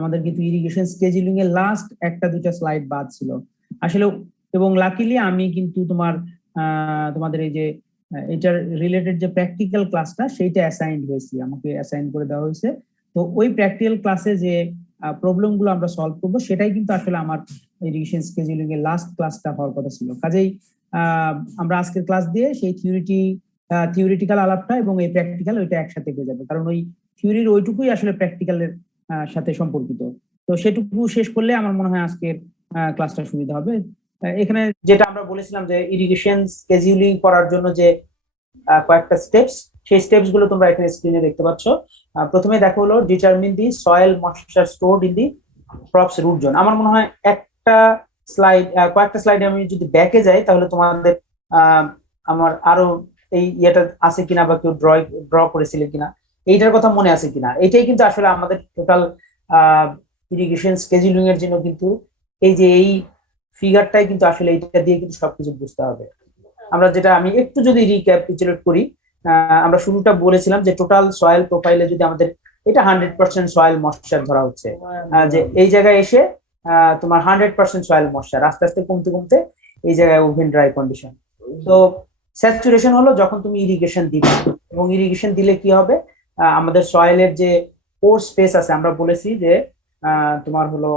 আমাদের কিন্তু irrigation scheduling এর লাস্ট একটা দুইটা স্লাইড বাদ ছিল আসলে, এবং লাকিলি আমি কিন্তু তোমাদের এই যে এটার রিলেটেড যে প্র্যাকটিক্যাল ক্লাসটা সেইটা অ্যাসাইন হয়েছি, আমাকে অ্যাসাইন করে দেওয়া হয়েছে। তো ওই প্র্যাকটিক্যাল ক্লাসে যে প্রবলেম গুলো আমরা সলভ করবো সেটাই কিন্তু আসলে আমার ইরিগেশন স্কেজুলিং এর লাস্ট ক্লাসটা হওয়ার কথা ছিল। কাজেই আমরা আজকের ক্লাস দিয়ে সেই থিওরিটিক্যাল আলাপটা এবং এই প্র্যাকটিক্যাল ওইটা একসাথে হয়ে যাবে, কারণ ওই থিওরির ওইটুকুই আসলে প্র্যাকটিক্যালের সাথে সম্পর্কিত। তো সেটুকু শেষ করলে আমার মনে হয় আজকের ক্লাসটা সুবিধা হবে। এখানে যেটা আমরা বলেছিলাম যে ইরিগেশন স্কেজুলিং করার জন্য যে কয়েকটা স্টেপস, সেই স্টেপস গুলো তোমরা এখানে স্ক্রিনে দেখতে পাচ্ছ। প্রথমে দেখো হলো determine the soil moisture stored in the crops root zone. আমার মনে হয় কয়েকটা স্লাইড আমি যদি ব্যাকে যাই তাহলে তোমাদের আমার আরো এই ইয়েটা আছে কিনা বা কেউ ড্র করেছিল কিনা এইটার কথা মনে আছে কিনা। এটাই কিন্তু আসলে আমাদের টোটাল ইরিগেশন স্কেজুলিং এর জন্য কিন্তু এই যে এই ফিগারটাই কিন্তু আসলে এটা দিয়ে কিন্তু সবকিছু বুঝতে হবে। আমরা যেটা আমি একটু যদি রিক্যাপিচুলেট করি, আমরা শুরুটা বলেছিলাম যে টোটাল সয়েল প্রোফাইলে যদি আমাদের এটা 100% সয়েল ময়েশ্চার ধরা হচ্ছে, যে এই জায়গায় এসে তোমার 100% সয়েল ময়েশ্চার আস্তে আস্তে কমতে কমতে এই জায়গায় ওভেন ড্রাই কন্ডিশন। তো স্যাচুরেশন হলো যখন তুমি ইরিগেশন দিবে, এবং ইরিগেশন দিলে কি হবে, আমাদের সয়েলের যে পোর স্পেস আছে আমরা বলেছি যে তোমার হলো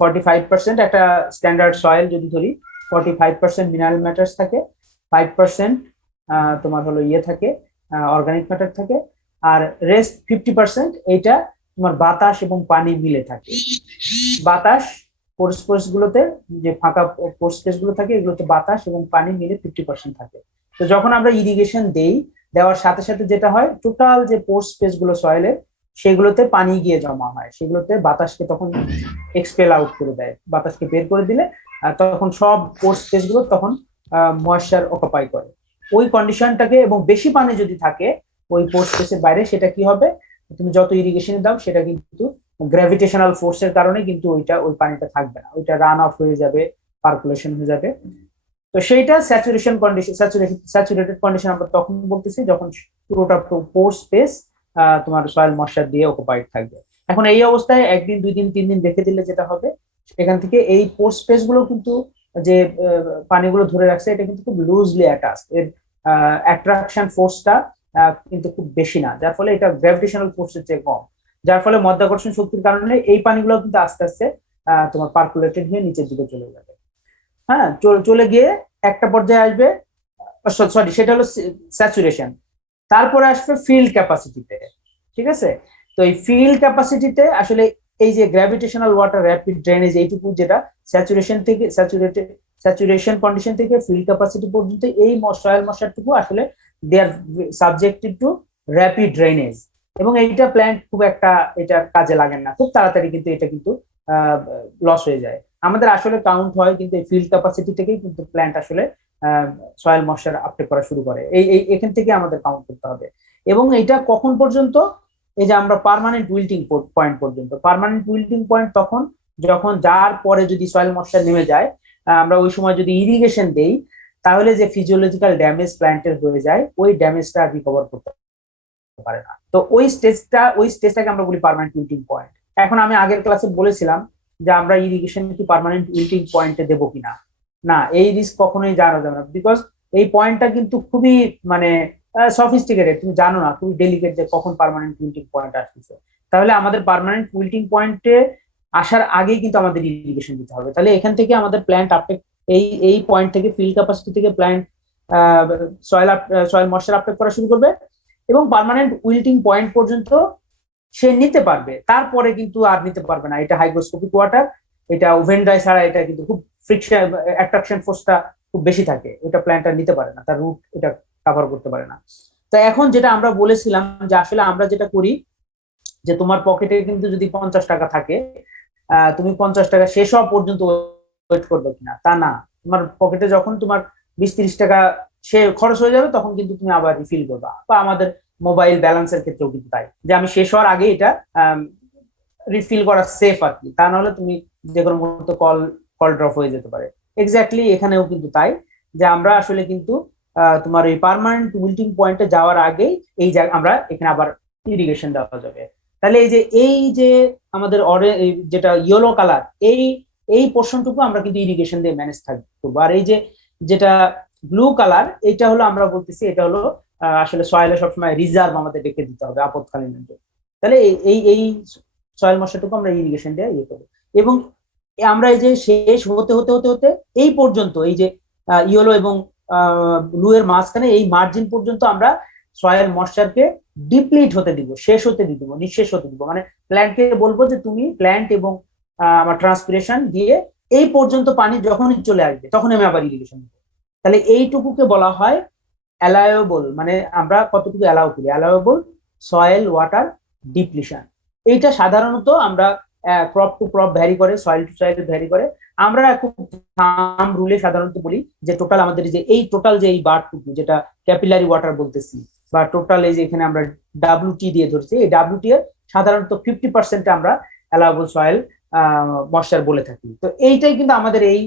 45% একটা স্ট্যান্ডার্ড সয়েল যদি ধরি 45% মিনারেল ম্যাটার্স থাকে, 5% তোমার হলো ইয়ে থাকে অর্গানিক ম্যাটার থাকে, আর রেস্ট 50% এইটা তোমার বাতাস এবং পানি মিলে থাকে। বাতাস পোর স্পেস গুলোতে যে ফাঁকা পোর স্পেস গুলো থাকে এগুলোতে বাতাস এবং পানি মিলে 50% থাকে। তো যখন আমরা ইরিগেশন দেওয়ার সাথে সাথে যেটা হয়, টোটাল যে পোর স্পেস গুলো সয়েলের সেগুলোতে পানি গিয়ে জমা হয়, সেগুলোতে বাতাসকে তখন এক্সপেল আউট করে দেয়, বাতাসকে বের করে দিলে তখন সব পোর স্পেস গুলো তখন ময়েশ্চার অকুপাই করে ওই কন্ডিশনটাকে। এবং বেশি পানি যদি থাকে ওই পোর স্পেসের বাইরে, সেটা কি হবে, তুমি যত ইরিগেশনে দাও সেটা কিন্তু গ্র্যাভিটেশনাল ফোর্সের কারণে কিন্তু ওই পানিটা থাকবে না, ওইটা রান অফ হয়ে যাবে, পার্কুলেশন হয়ে যাবে। তো সেইটা স্যাচুরেশন কন্ডিশন, স্যাচুরেটেড কন্ডিশন আমরা তখন বলতেছি যখন পুরোটা পোর স্পেস তোমার সয়েল ময়েশ্চার দিয়ে অকুপাইড থাকবে। এখন এই অবস্থায় একদিন দুই দিন তিন দিন রেখে দিলে যেটা হবে, এখান থেকে এই পোর স্পেস গুলো কিন্তু যে পানিগুলো ধরে রাখছে এটা কিন্তু খুব লুজলি অ্যাটাচ, এর অ্যাট্রাকশন ফোর্সটা কিন্তু খুব বেশি না, যার ফলে এটা গ্র্যাভিটেশনাল ফোর্সের চেয়ে কম, যার ফলে মাধ্যাকর্ষণ শক্তির কারণে এই পানিগুলো কিন্তু আস্তে আস্তে তোমার পার্কুলেটেড হয়ে নিচের দিকে চলে যাবে। হ্যাঁ, চলে গিয়ে একটা পর্যায়ে আসবে, সরি সেটা হলো স্যাচুরেশন। তারপরে আসবে ফিল্ড ক্যাপাসিটিতে, ঠিক আছে। তো এই ফিল্ড ক্যাপাসিটিতে আসলে এই যে গ্র্যাভিটেশনাল ওয়াটার র্যাপিড ড্রেনেজ এইটুকু যেটা স্যাচুরেশন থেকে স্যাচুরেশন কন্ডিশন থেকে ফিল্ড ক্যাপাসিটি পর্যন্ত এই সয়েল ময়েশ্চারটুকু আসলে দে আর সাবজেক্টেড টু র্যাপিড ড্রেনেজ, এবং এইটা প্ল্যান্ট খুব একটা এটা কাজে লাগে না, খুব তাড়াতাড়ি কিন্তু এটা কিন্তু লস হয়ে যায়। আমাদের আসলে কাউন্ট হয় কিন্তু এই ফিল্ড ক্যাপাসিটি থেকেই কিন্তু প্ল্যান্ট আসলে সয়েল ময়েশ্চার আপটেক করা শুরু করে, এখান থেকে আমাদের কাউন্ট করতে হবে। এবং এটা কখন পর্যন্ত, এই যে আমরা পার্মানেন্ট উইল্টিং পয়েন্ট পর্যন্ত, পার্মানেন্ট উইল্টিং পয়েন্ট তখন যখন যার পরে যদি সয়েল ময়েশ্চার নেমে যায়, আমরা ওই সময় যদি ইরিগেশন দেই তাহলে যে ফিজিওলজিক্যাল ড্যামেজ প্ল্যান্টের হয়ে যায় ওই ড্যামেজটা রিকভার করতে পারে না। তো ওই স্টেজটাকে আমরা বলি পার্মানেন্ট উইল্টিং পয়েন্ট। এখন আমি আগের ক্লাসে বলেছিলাম যে আমরা ইরিগেশন কি পার্মানেন্ট উইল্টিং পয়েন্টে দেবো কিনা, না এই রিস্ক কখনোই জানা যাবে না, বিকজ এই পয়েন্টটা কিন্তু খুবই মানে সফিস্টিকেটেড, তুমি জানো না, খুবই ডেলিকেট যে কখন পার্মানেন্ট উইল্টিং পয়েন্ট আসতেছে। তাহলে আমাদের পার্মানেন্ট উইল্টিং পয়েন্টে আসার আগেই কিন্তু আমাদের ইরিগেশন দিতে হবে। তাহলে এখান থেকে আমাদের প্ল্যান্ট আপটেক এই পয়েন্ট থেকে ফিল্ড ক্যাপাসিটি থেকে প্ল্যান্ট সয়েল ময়েশ্চার আপটেক করা শুরু করবে, এবং পার্মানেন্ট উইল্টিং পয়েন্ট পর্যন্ত সে নিতে পারবে, তারপরে কিন্তু আর নিতে পারবে না। এটা হাইগ্রোস্কোপিক ওয়াটার, এটা ওভেন ড্রাই ছাড়া এটা কিন্তু খুব ফ্রিকশন অ্যাট্রাকশন ফোর্সটা খুব বেশি থাকে, এটা প্ল্যান্টটা নিতে পারে না, তার রুট এটা কভার করতে পারে না। তা এখন যেটা আমরা বলেছিলাম যে আসলে আমরা যেটা করি যে তোমার পকেটে কিন্তু যদি 50 টাকা থাকে, তুমি 50 টাকা শেষ হওয়া পর্যন্ত ওয়েট করবে কিনা তা না, তোমার পকেটে যখন তোমার 20-30 টাকা সে খরচ হয়ে যাবে তখন কিন্তু তুমি আবার রিফিল করবা। বা আমাদের মোবাইল ব্যালেন্সের ক্ষেত্রেও কিন্তু তাই, যে আমি শেষ হওয়ার আগে এটা রিফিল করা সেফ আর কি, তা নাহলে তুমি যে কোনো মুহূর্তে কল ড্রপ হয়ে যেতে পারে। এক্স্যাক্টলি এখানেও কিন্তু তাই, যে আমরা আসলে কিন্তু তোমার এই পার্মানেন্ট উইল্টিং পয়েন্টে যাওয়ার আগেই এই আমরা এখানে আবার ইরিগেশন দেওয়া যাবে। তাহলে এই যে আমাদের যেটা ইয়েলো কালার, এই এই পোর্শনটুকু আমরা কিন্তু ইরিগেশন দিয়ে ম্যানেজ থাকবো। আর এই যে যেটা ব্লু কালার, এটা হলো আমরা বলতেছি এটা হলো আসলে সয়েলে সবসময় রিজার্ভ আমাদের রেখে দিতে হবে আপদকালীন জন্য। তাহলে এই সয়েল মশাটুকু আমরা ইরিগেশন দিয়ে ইয়ে করবো। এবং আমরা এই যে শেষ হতে হতে হতে হতে এই পর্যন্ত এই যে ইয়েলো এবং ব্লু এর মাঝখানে এই মার্জিন পর্যন্ত আমরা সয়েল ময়শ্চারকে ডিপ্লিট হতে দিব, শেষ হতে দিব, নিঃশেষ হতে দিব। মানে প্ল্যান্টকে বলবো যে তুমি প্ল্যান্ট এবং আমার ট্রান্সপিরেশন দিয়ে এই পর্যন্ত পানি যখনই চলে আসবে তখন আমি আবার ইরিগেশন দিব। তাহলে এইটুকুকে বলা হয় অ্যালাউয়েবল, মানে আমরা কতটুকু অ্যালাউ করি, অ্যালাউয়েবল সয়েল ওয়াটার ডিপ্লিশন। এইটা সাধারণত আমরা ক্রপ টু ক্রপ ভ্যারি করে, সয়েল টু সয়েল ভ্যারি করে। আমরা খুব থাম রুলে সাধারণত বলি যে টোটাল আমাদের যে এই টোটাল যে এই বারটুকু যেটা ক্যাপিলারি ওয়াটার বলতেছি, বা টোটাল এই যে এখানে আমরা ডাব্লিউটি দিয়ে ধরছি, এই ডাব্লিউটি এর সাধারণত 50% আমরা অ্যালাউয়েবল সয়েল ময়শ্চার বলে থাকি। তো এইটাই কিন্তু আমাদের এই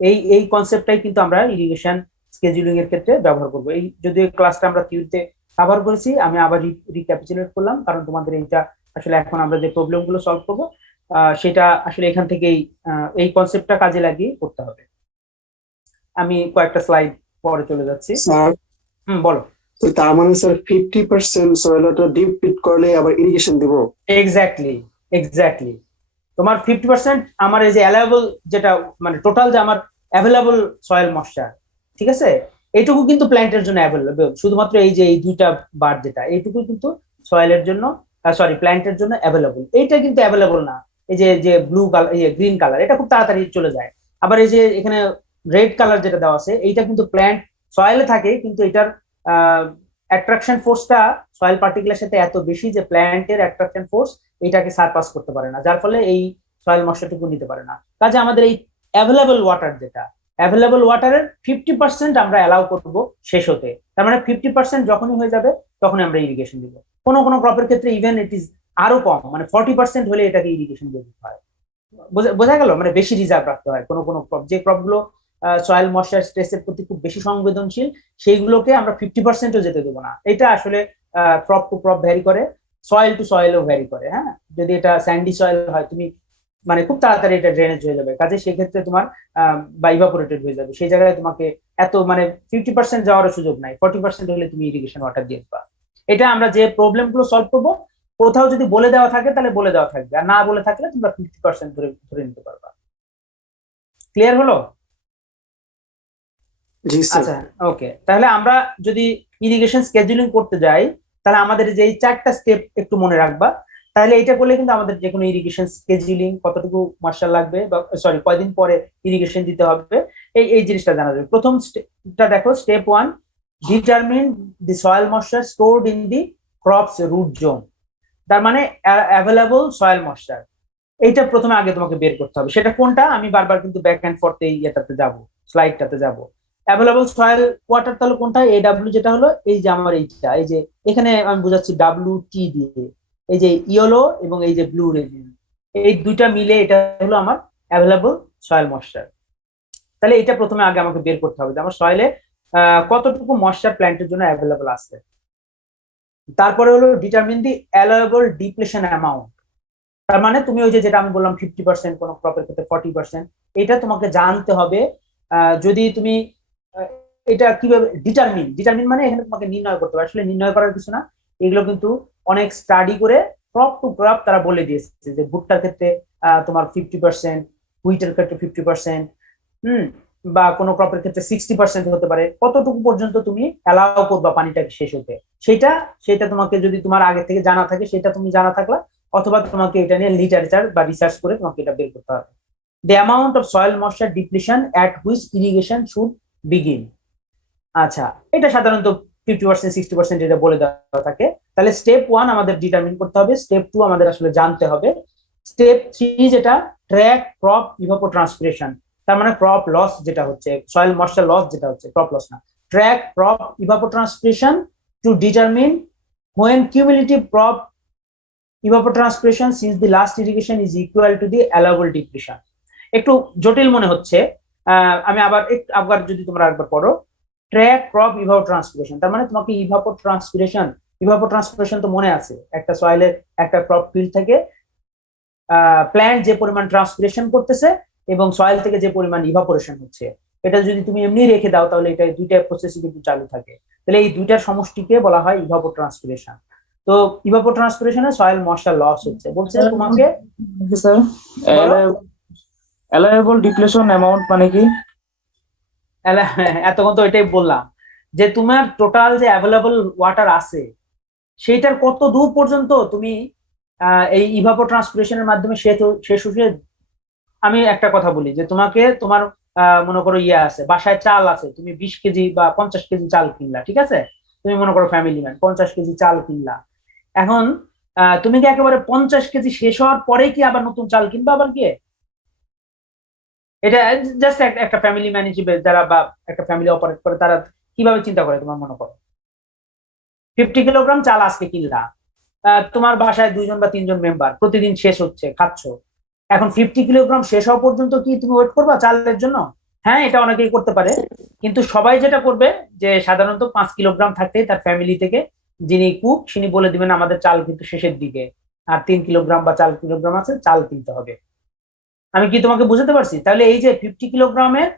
এই এই কনসেপ্টটাই কিন্তু আমরা ইরিগেশন স্কেজুলিং এর ক্ষেত্রে ব্যবহার করবো। এই যদি ক্লাসটা আমরা থিওরিতে কভার করেছি, আমি আবার রিক্যাপিচুলেট করলাম, কারণ তোমাদের এইটা আসলে এখন আমরা যে প্রবলেম গুলো সলভ করবো সেটা আসলে এখান থেকেই এই কনসেপ্টটা কাজে লাগিয়ে করতে হবে। আমি কয়েকটা স্লাইড পরে চলে যাচ্ছি। স্যার, বলো। তো তার মানে স্যার 50% সয়েল ওয়াটার ডিপ পিট করলে আবার ইরিগেশন দিব? Exactly, exactly. তোমার 50% আমার এই যে অ্যালাউয়েবল, যেটা মানে টোটাল যে আমার অ্যাভেলেবল সয়েল ময়শ্চার, ঠিক আছে, এইটুকু কিন্তু প্ল্যান্টের জন্য অ্যাভেলেবল। শুধুমাত্র এই যে এই দুইটা বার যেটা, এইটুকু কিন্তু সয়েলের জন্য, সরি প্ল্যান্টের জন্য অ্যাভেলেবল। এইটা কিন্তু অ্যাভেলেবল না। এই যে যে ব্লু কালার, এই গ্রিন কালার, এটা খুব তাড়াতাড়ি চলে যায়। আবার এই যে এখানে রেড কালার যেটা দেওয়া আছে, এইটা কিন্তু প্ল্যান্ট সয়েলে থাকে, কিন্তু এটার অ্যাট্রাকশন ফোর্সটা সয়েল পার্টিকেলের সাথে এত বেশি যে প্ল্যান্টের অ্যাট্রাকশন ফোর্স এটাকে সারপাস করতে পারে না, যার ফলে এই সয়েল ময়শ্চারটুকু নিতে পারে না। কাজে আমাদের এই অ্যাভেলেবল ওয়াটার যেটা, অ্যাভেলেবল ওয়াটারের 50% আমরা অ্যালাউ করবো শেষ হতে। তার মানে 50% যখনই হয়ে যাবে তখনই আমরা ইরিগেশন দিব। কোনো কোনো ক্রপের ক্ষেত্রে ইভেন ইট ইজ আরো কম, মানে 40% হলে এটাকে ইরিগেশন দিয়ে দিতে হয়। বোঝা গেল? মানে বেশি রিজার্ভ রাখতে হয় কোনো কোনো ক্রপ, যে ক্রপ গুলো সয়েল ময়শ্চার স্ট্রেসের প্রতি খুব বেশি সংবেদনশীল, সেইগুলোকে আমরা 50%ও যেতে দেবো না। এটা আসলে ক্রপ টু ক্রপ ভ্যারি করে, সয়েল টু সয়েলও ভ্যারি করে। হ্যাঁ, যদি এটা স্যান্ডি সয়েল হয়, তুমি মানে খুব তাড়াতাড়ি এটা ড্রেনেজ হয়ে যাবে, কাজে সেক্ষেত্রে তোমার বা ইভাপোরেটেড হয়ে যাবে, সেই জায়গায় তোমাকে এত মানে 50% যাওয়ার সুযোগ নাই। 40% হলে তুমি ইরিগেশন ওয়াটার দিয়ে দেবা। এটা আমরা যে প্রবলেম গুলো সলভ করবো, কোথাও যদি বলে দেওয়া থাকে তাহলে বলে দেওয়া থাকবে, আর না বলে থাকলে তোমরা 50% ধরে ধরে নিতে পারবা। ক্লিয়ার হলো? জি স্যার। আচ্ছা, ওকে। তাহলে আমরা যদি ইরিগেশন স্কেজুলিং করতে যাই, তাহলে আমাদের যে এই 4টা স্টেপ একটু মনে রাখবা। তাহলে এটা করলে কিন্তু আমাদের যে কোনো ইরিগেশন স্কেজুলিং, কতটুকু ময়শ্চার লাগবে বা সরি কয়দিন পরে ইরিগেশন দিতে হবে, এই এই জিনিসটা জানা যাবে। প্রথম স্টেপটা দেখো, step 1, determine the soil moisture stored in the crops root zone. তার মানে অ্যাভেলেবল সয়েল ময়শ্চার, এইটা প্রথমে আগে তোমাকে বের করতে হবে। সেটা কোনটা আমি বারবার কিন্তু ব্যাক এন্ড ফোর্থ এই ইয়েটাতে যাবো, স্লাইডটাতে যাবো। অ্যাভেলেবল সয়েল ওয়াটার তাহলে কোনটা, এডব্লিউ যেটা হলো এই যে আমার এইটা, এই যে এখানে আমি বুঝাচ্ছি ডাব্লিউ টি দিয়ে, এই যে ইয়েলো এবং এই যে ব্লু রেজিন, এই দুইটা মিলে এটা হলো আমার অ্যাভেলেবল সয়েল ময়শ্চার। তাহলে এটা প্রথমে আগে আমাকে বের করতে হবে যে আমার সয়েলে কতটুকু ময়শ্চার প্ল্যান্টের জন্য অ্যাভেলেবল আছে। তারপরে হলো ডিটারমিন দি অ্যালাউয়েবল ডিপ্লেশন অ্যামাউন্ট। তার মানে তুমি ওই যে যেটা আমি বললাম 50%, কোনো ক্রপের ক্ষেত্রে 40%, এটা তোমাকে জানতে হবে। যদি তুমি এটা কিভাবে ডিটারমিন, ডিটারমিন মানে এখানে তোমাকে নির্ণয় করতে হবে। আসলে নির্ণয় করার কিছু না, এগুলো কিন্তু অনেক স্টাডি করে ক্রপ টু ক্রপ তারা বলে দিয়েছে যে ভুট্টার ক্ষেত্রে তোমার 50%, হুইটের ক্ষেত্রে 50%, বা কোনো ক্রপের ক্ষেত্রে 60% হতে পারে। কতটুকু পর্যন্ত তুমি অ্যালাউ করবা পানিটাকে শেষ হতে, সেটা সেটা তোমাকে যদি তোমার আগে থেকে জানা থাকে, সেটা তুমি জানা থাকলা, অথবা তোমাকে এটা নিয়ে লিটারেচার বা রিসার্চ করে তোমাকে এটা বের করতে হবে। The amount of soil moisture depletion at which irrigation should begin. আচ্ছা, এটা সাধারণত 50%, 60% এটা বলে দেওয়া থাকে। তাহলে স্টেপ 1 আমাদের ডিটারমিন করতে হবে, স্টেপ 2 আমাদের আসলে জানতে হবে, স্টেপ 3 যেটা ট্র্যাক ক্রপ ইভাপোট্রান্সপিরেশন। তার মানে ক্রপ লস যেটা হচ্ছে, সয়েল ময়শ্চার লস যেটা হচ্ছে, ক্রপ লস না, track crop evapotranspiration to determine when cumulative crop evapotranspiration since the last irrigation is equal to the allowable depletion। একটু জটিল মনে হচ্ছে, আমি আবার যদি তোমরা একবার পড়ো, ট্র্যাক ক্রপ ইভাপোট্রান্সপিরেশন, তার মানে তোমাকে ইভাপোট্রান্সপিরেশন ইভাপোট্রান্সপিরেশন তো মনে আছে, একটা সয়েলের একটা ক্রপ ফিল্ড থেকে প্ল্যান্ট যে পরিমাণ ট্রান্সপিরেশন করতেছে এবং সয়েল থেকে যে পরিমাণ ইভাপোরেশন হচ্ছে, এটা যদি তুমি এমনি রেখে দাও তাহলে এটা দুইটা প্রসেসই কিন্তু চালু থাকে। তাহলে এই দুইটার সমষ্টিকে বলা হয় ইভাপোট্রান্সপিরেশন। তো ইভাপোট্রান্সপিরেশনে সয়েল ময়েশ্চার লস হচ্ছে, বলছে তোমাকে স্যার, বলো। অ্যালায়েবল ডিপ্লেশন অ্যামাউন্ট মানে কি? এতক্ষণ তো এটাই বললাম যে তোমার টোটাল যে অ্যাভেলেবল ওয়াটার আছে সেইটার কত দূর পর্যন্ত তুমি এই ইভাপোট্রান্সপিরেশনের মাধ্যমে শেষ হয়ে। আমি একটা কথা বলি যে তোমাকে তোমার মনে করো ইয়ে আছে, বাসায় চাল আছে, তুমি 20 কেজি বা 50 কেজি চাল কিনলা, ঠিক আছে? তুমি মনে করো ফ্যামিলি ম্যান 50 কেজি চাল কিনলা। এখন তুমি কি একেবারে 50 কেজি শেষ হওয়ার পরেই কি আবার নতুন চাল কিনবা আবার গিয়ে? এটা জাস্ট একটা ফ্যামিলি ম্যান হিসেবে যারা বা একটা ফ্যামিলি অপারেট করে তারা কিভাবে চিন্তা করে তোমার মনে করো 50 কিলোগ্রাম চাল আজকে কিনলা, তোমার বাসায় 2 জন বা 3 জন মেম্বার, প্রতিদিন শেষ হচ্ছে, খাচ্ছ। এখন 50 কিলোগ্রাম শেষ হওয়া পর্যন্ত কি তুমি ওয়েট করবা চালের জন্য? হ্যাঁ, এটা অনেকেই করতে পারে, কিন্তু সবাই যেটা করবে যে সাধারণত 5 কিলোগ্রাম থাকতেই তার ফ্যামিলি থেকে যিনি কুক তিনি বলে দিবেন আমাদের চাল কিন্তু শেষের দিকে, আর 3 কিলোগ্রাম বা 4 কিলোগ্রাম আছে, চাল কিনতে হবে। আমি কি তোমাকে বুঝাতে পারছি? তাহলে এই যে 50 কিলোগ্রামের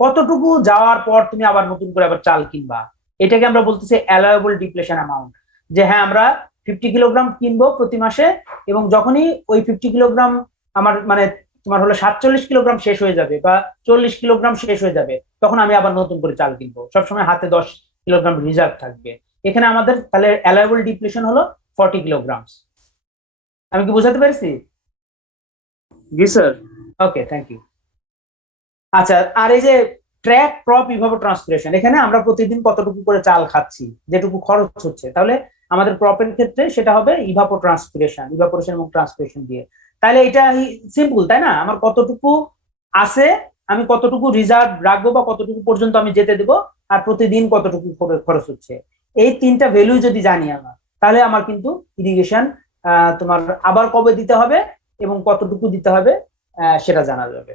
কতটুকু যাওয়ার পর তুমি আবার নতুন করে আবার চাল কিনবা, এটাকে আমরা বলতেছি অ্যালায়েবল ডিপ্লেশন অ্যামাউন্ট। যে হ্যাঁ, আমরা 50 কিলোগ্রাম কিনবো প্রতি মাসে, এবং যখনই ওই 50 কিলোগ্রাম আমার মানে তোমার হলো 47 কিলোগ্রাম শেষ হয়ে যাবে বা 40 কিলোগ্রাম শেষ হয়ে যাবে, তখন আমি আবার নতুন করে চাল কিনবো। সবসময় হাতে 10 কিলোগ্রাম রিজার্ভ থাকবে। এখানে আমাদের তাহলে অ্যালায়েবল ডিপ্লেশন হলো 40 কিলোগ্রাম। আমি কি বুঝাতে পেরেছি? জি স্যার। Okay, thank you. আচ্ছা, আর এই যে ট্র্যাক ক্রপ ইভাপোট্রান্সপিরেশন, এখানে আমরা প্রতিদিন কতটুকু করে চাল খাচ্ছি, যেটুকু খরচ হচ্ছে, তাহলে আমাদের ক্রপের ক্ষেত্রে সেটা হবে ইভাপোট্রান্সপিরেশন, ইভাপোরেশন এবং ট্রান্সপিরেশন দিয়ে। তাহলে এটা সিম্পল, তাই না? আমার কতটুকু আছে, আমি কতটুকু রিজার্ভ রাখবো বা কতটুকু পর্যন্ত আমি যেতে দেবো, আর প্রতিদিন কতটুকু খরচ হচ্ছে, এই তিনটা ভ্যালু যদি জানি আমার, তাহলে আমার কিন্তু ইরিগেশন তোমার আবার কবে দিতে হবে এবং কতটুকু দিতে হবে সেটা জানা যাবে।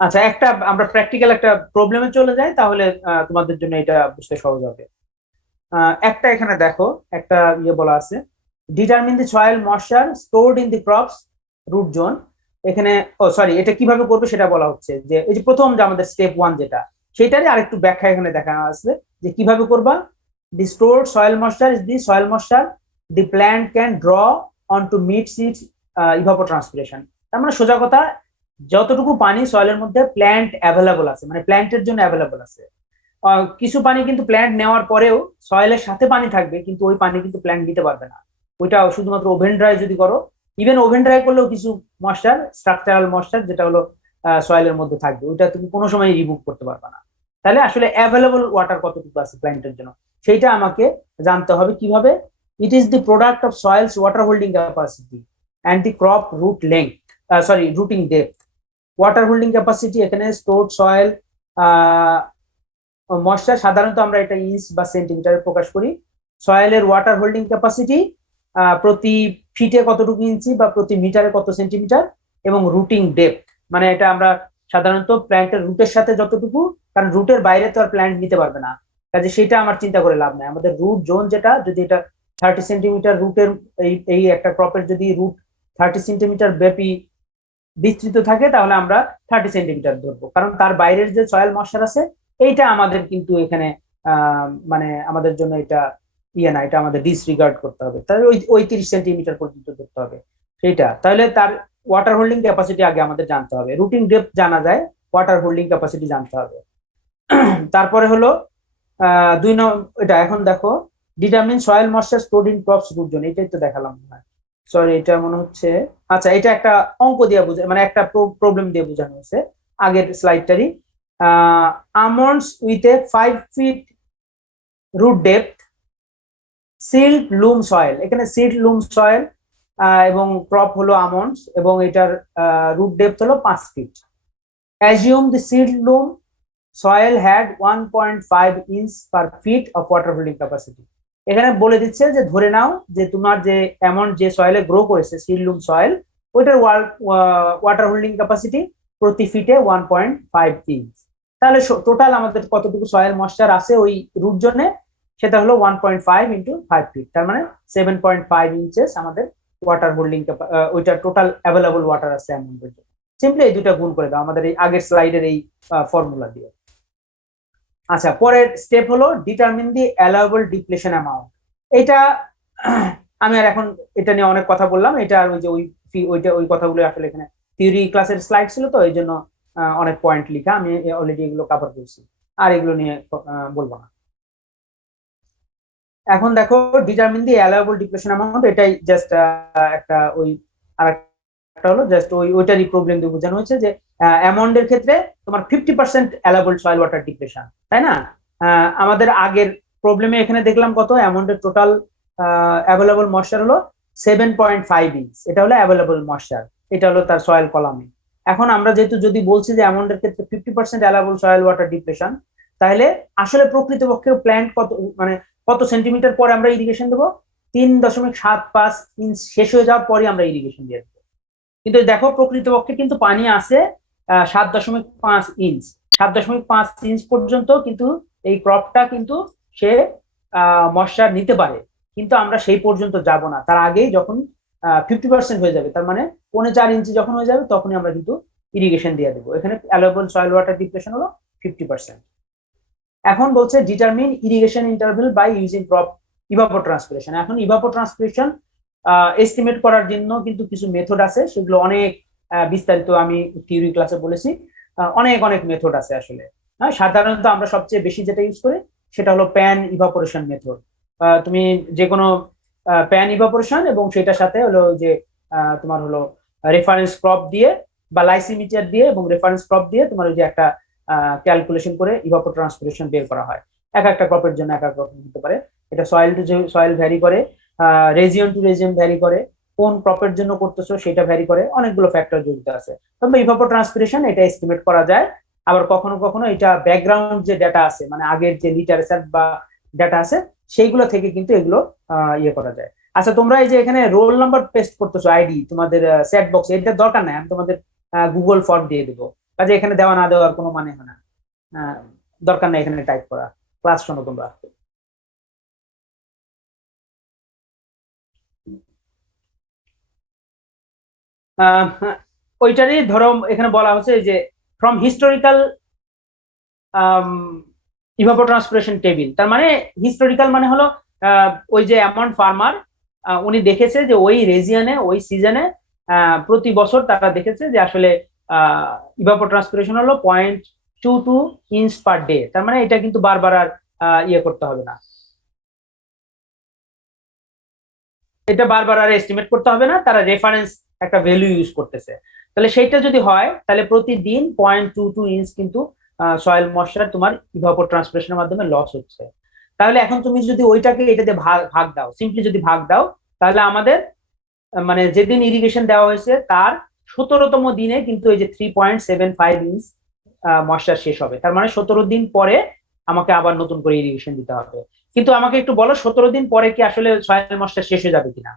আচ্ছা, একটা আমরা প্র্যাকটিক্যাল একটা প্রবলেমে চলে যাই, তাহলে তোমাদের জন্য এটা বুঝতে সহজ হবে। একটা এখানে দেখো, একটা ইয়ে বলা আছে, determine the soil moisture stored in the crops root zone. এখানে সরি, এটা কিভাবে করবে সেটা বলা হচ্ছে, যে এই যে প্রথম যে আমাদের স্টেপ 1 যেটা, সেটারই আরেকটু ব্যাখ্যা এখানে দেখানো আছে যে কিভাবে করবা। The stored soil moisture is the soil moisture the plant can draw on to meet its evapotranspiration. তার মানে সোজা কথা, যতটুকু পানি সয়েলের মধ্যে প্ল্যান্ট অ্যাভেলেবল আছে, মানে প্ল্যান্টের জন্য অ্যাভেলেবল আছে, কিছু পানি কিন্তু প্ল্যান্ট নেওয়ার পরেও সয়েলের সাথে পানি থাকবে, কিন্তু ওই পানি কিন্তু প্ল্যান্ট নিতে পারবে না। ওইটা শুধুমাত্র ওভেন ড্রাই যদি করো, ইভেন ওভেন ড্রাই করলেও কিছু ময়েশ্চার, স্ট্রাকচারাল ময়েশ্চার যেটা হলো সয়েলের মধ্যে থাকবে, ওইটা তুমি কোনো সময় রিমুভ করতে পারবে না। তাহলে আসলে অ্যাভেলেবল ওয়াটার কতটুকু আছে প্ল্যান্টের জন্য, সেইটা আমাকে জানতে হবে। কিভাবে? It is the product of soils water holding capacity and the crop root length, sorry rooting depth. Water holding capacity এখানে স্টোরড সয়েল ময়েশ্চার, সাধারণত আমরা এটা ইঞ্চ বা সেন্টিমিটারে প্রকাশ করি। সয়েলের ওয়াটার হোল্ডিং ক্যাপাসিটি প্রতি ফিটে কতটুকু ইঞ্চি বা প্রতি মিটারে কত সেন্টিমিটার, এবং রুটিং ডেপথ মানে এটা আমরা সাধারণত প্ল্যান্টের রুটের সাথে যতটুকু, কারণ রুটের বাইরে তো আর প্ল্যান্ট নিতে পারবে না, কাজে সেটা আমার চিন্তা করে লাভ নাই। আমাদের রুট জোন যেটা, যদি এটা 30 সেন্টিমিটার রুটের, এই একটা ক্রপের যদি রুট 30 সেন্টিমিটার ব্যাপী বিস্তৃত থাকে, তাহলে আমরা 30 সেন্টিমিটার ধরবো, কারণ তার বাইরের যে সয়েল ময়েশ্চার আছে এইটা আমাদের কিন্তু এখানে মানে আমাদের জন্য এটা ইয়ে না, এটা আমাদের ডিসরিগার্ড করতে হবে। তাহলে ওই 30 সেন্টিমিটার পর্যন্ত ধরতে হবে সেইটা। তাহলে তার ওয়াটার হোল্ডিং ক্যাপাসিটি আগে আমাদের জানতে হবে, রুটিং ডেপথ জানা যায়, ওয়াটার হোল্ডিং ক্যাপাসিটি জানতে হবে। তারপরে হলো 2 নম্বর, এটা এখন দেখো, determine soil moisture stored in crops root zone, এটাই তো দেখালাম মনে হয়। সরি, এটা মনে হচ্ছে, আচ্ছা এটা একটা অঙ্ক দিয়ে বোঝা, মানে একটা প্রবলেম দিয়ে বোঝানো হয়েছে আগের স্লাইডটারই। Almonds with a 5 feet root depth, silt loam soil, এখানে সিল্ড লুম সয়েল এবং ক্রপ হলো আমন্ডস, এবং এটার রুট ডেপথ হলো 5 feet. Assume the silt loam soil had 1.5 inch per feet of water holding capacity. এখানে বলে দিচ্ছে যে ধরে নাও যে তোমার যে অ্যামাউন্ট যে সয়েলে গ্রো করেছে সিডলুম সয়েল, ওইটার ওয়াটার হোল্ডিং ক্যাপাসিটি প্রতি ফিটে 1.5 ইঞ্চ। তাহলে টোটাল আমাদের কতটুকু সয়েল ময়েশ্চার আছে ওই রুট জোনে, সেটা হলো 1.5 ইন্টু 5 ফিট, তার মানে 7.5 ইঞ্চেস আমাদের ওয়াটার হোল্ডিং, ওইটা টোটাল অ্যাভেলেবল ওয়াটার আছে অ্যামাউন্টের জন্য। সিম্পলি এই দুটা গুণ করে দাও আমাদের এই আগের স্লাইডের এই ফর্মুলা দিয়ে। আচ্ছা, পরের স্টেপ হলো ডিটারমিন দি অ্যালাউয়েবল ডিপ্লেশন অ্যামাউন্ট। এটা আমি আর এখন এটা নিয়ে অনেক কথা বললাম, এটা আর ওই যে ওই কথাগুলো আসলে এখানে থিওরি ক্লাসের স্লাইড ছিল তো এই জন্য অনেক পয়েন্ট লিখা, আমি অলরেডি এগুলো কভার করছি, আর এগুলো নিয়ে বলবো না। এখন দেখো ডিটারমিন দি অ্যালাউয়েবল ডিপ্লেশন অ্যামাউন্ট, এটাই জাস্ট একটা ওই আর একটা হলো জাস্ট ওইটারই প্রবলেম দিয়ে বোঝানো হয়েছে যে অ্যামাউন্টের ক্ষেত্রে তোমার 50% অ্যালাউয়েবল সয়েল ওয়াটার ডিপ্লেশন, তাই না? আমাদের আগের প্রবলেমে এখানে দেখলাম কত অ্যামাউন্টের টোটাল অ্যাভেলেবল ময়েশ্চার হলো 7.5 ইঞ্চ, এটা হলো অ্যাভেলেবল ময়েশ্চার, এটা হলো তার সয়েল কলামে। এখন আমরা যেহেতু যদি বলছি যে অ্যামাউন্টের ক্ষেত্রে 50% অ্যালাউয়েবল সয়েল ওয়াটার ডিপ্লেশন, তাহলে আসলে প্রকৃতপক্ষে প্ল্যান্ট কত মানে কত সেন্টিমিটার পরে আমরা ইরিগেশন দেবো? 3.75 ইঞ্চ শেষ হয়ে যাওয়ার পরে আমরা ইরিগেশন দিয়ে দেবো। কিন্তু দেখো প্রকৃতপক্ষে কিন্তু পানি আছে 7.5 ইঞ্চ, 7.5 ইঞ্চ পর্যন্ত কিন্তু এই ক্রপটা কিন্তু সে ময়েশ্চার নিতে পারে, কিন্তু আমরা সেই পর্যন্ত যাব না, তার আগেই যখন 50% হয়ে যাবে, তার মানে 4.5 ইঞ্চি যখন হয়ে যাবে তখনই আমরা কিন্তু ইরিগেশন দিয়ে দেবো। এখানে অ্যালাউয়েবল সয়েল ওয়াটার ডিপ্লেশন হলো 50%। এখন বলছে determine irrigation interval by using crop evapotranspiration. এখন ইভাপোট্রান্সপিরেশন এস্টিমেট করার জন্য কিন্তু কিছু মেথড আছে, সেগুলো অনেক বিস্তারিত আমি থিওরি ক্লাসে বলেছি, অনেক অনেক মেথড আছে আসলে। সাধারণত আমরা সবচেয়ে বেশি যেটা ইউজ করি সেটা হলো প্যান ইভাপোরেশন মেথড। তুমি যে কোনো প্যান ইভাপোরেশন এবং সেটার সাথে হলো যে তোমার হলো রেফারেন্স ক্রপ দিয়ে বা লাইসিমিটার দিয়ে এবং রেফারেন্স ক্রপ দিয়ে তোমার ওই যে একটা ক্যালকুলেশন করে ইভাপোট্রান্সপিরেশন বের করা হয়। এক একটা ক্রপের জন্য এক এক রকম হতে পারে, এটা সয়েল টু সয়েল ভ্যারি করে, রেজিয়ন টু রেজিয়ন ভ্যারি করে, কোন ক্রপের জন্য করতেছো সেটা ভ্যারি করে, অনেকগুলো ফ্যাক্টর জড়িত আছে। তবে ইভাপোট্রান্সপিরেশন এটা এস্টিমেট করা যায়। আবার কখনো কখনো এটা ব্যাকগ্রাউন্ড যে ডাটা আছে, মানে আগের যে লিটারেচার বা ডাটা আছে সেইগুলো থেকে কিন্তু এগুলো ইয়ে করা যায়। আচ্ছা, তোমরা এই যে এখানে রোল নাম্বার পেস্ট করতেছো আইডি তোমাদের সেট বক্সে, এটা দরকার নাই, আমি তোমাদের গুগল ফর্ম দিয়ে দেবো, কাজে এখানে দেওয়া না দেওয়ার কোনো মানে হয় না, দরকার নেই এখানে টাইপ করা। ক্লাস শোনো তোমরা। ওইটারই ধরো এখানে বলা হচ্ছে যে ফ্রম হিস্টোরিক্যাল ইভাপোট্রান্সপিরেশন টেবিল, তার মানে হিস্টোরিক্যাল মানে হলো ওই যে অ্যামাউন্ট ফার্মার উনি দেখেছে যে ওই রেজিয়নে ওই সিজনে প্রতি বছর তারা দেখেছে যে আসলে ইভাপোট্রান্সপিরেশন হলো 0.22 ইঞ্চ পার ডে, তার মানে এটা কিন্তু বারবার আর ইয়ে করতে হবে না, এটা বারবার আর এস্টিমেট করতে হবে না, তারা রেফারেন্স একটা ভ্যালু ইউজ করতেছে। তাহলে সেইটা যদি হয় তাহলে প্রতিদিন 0.22 ইঞ্চ কিন্তু সয়েল ময়েশ্চার তোমার ইভাপোট্রান্সপিরেশনের মাধ্যমে লস হচ্ছে। তাহলে এখন তুমি যদি ওইটাকে এটাতে ভাগ দাও, সিম্পলি যদি ভাগ দাও, তাহলে আমাদের মানে যেদিন ইরিগেশন দেওয়া হয়েছে তার 17তম দিনে কিন্তু এই যে 3.75 ইঞ্চ ময়েশ্চার শেষ হবে, তার মানে 17 দিন পরে আমাকে আবার নতুন করে ইরিগেশন দিতে হবে। কিন্তু আমাকে একটু বলো 17 দিন পরে কি আসলে সয়েল ময়েশ্চার শেষ হয়ে যাবে কিনা?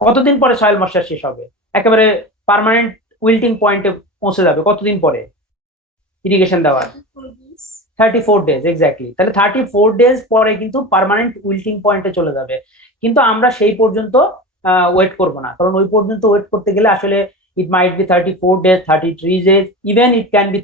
কতদিন পরে সয়েল ময়েশ্চার শেষ হবে? একেবারে পার্মানেন্ট উইল্টিং পয়েন্টে পৌঁছে যাবে কতদিন পরে ইরিগেশন দেওয়ার? 34 ডেজ, এক্স্যাক্টলি। তাহলে 34 ডেজ পরে কিন্তু পার্মানেন্ট উইল্টিং পয়েন্টে চলে যাবে, কিন্তু আমরা সেই পর্যন্ত ওয়েট করব না, কারণ ওই পর্যন্ত ওয়েট করতে গেলে আসলে it might be 34 days, 33 days, even it can be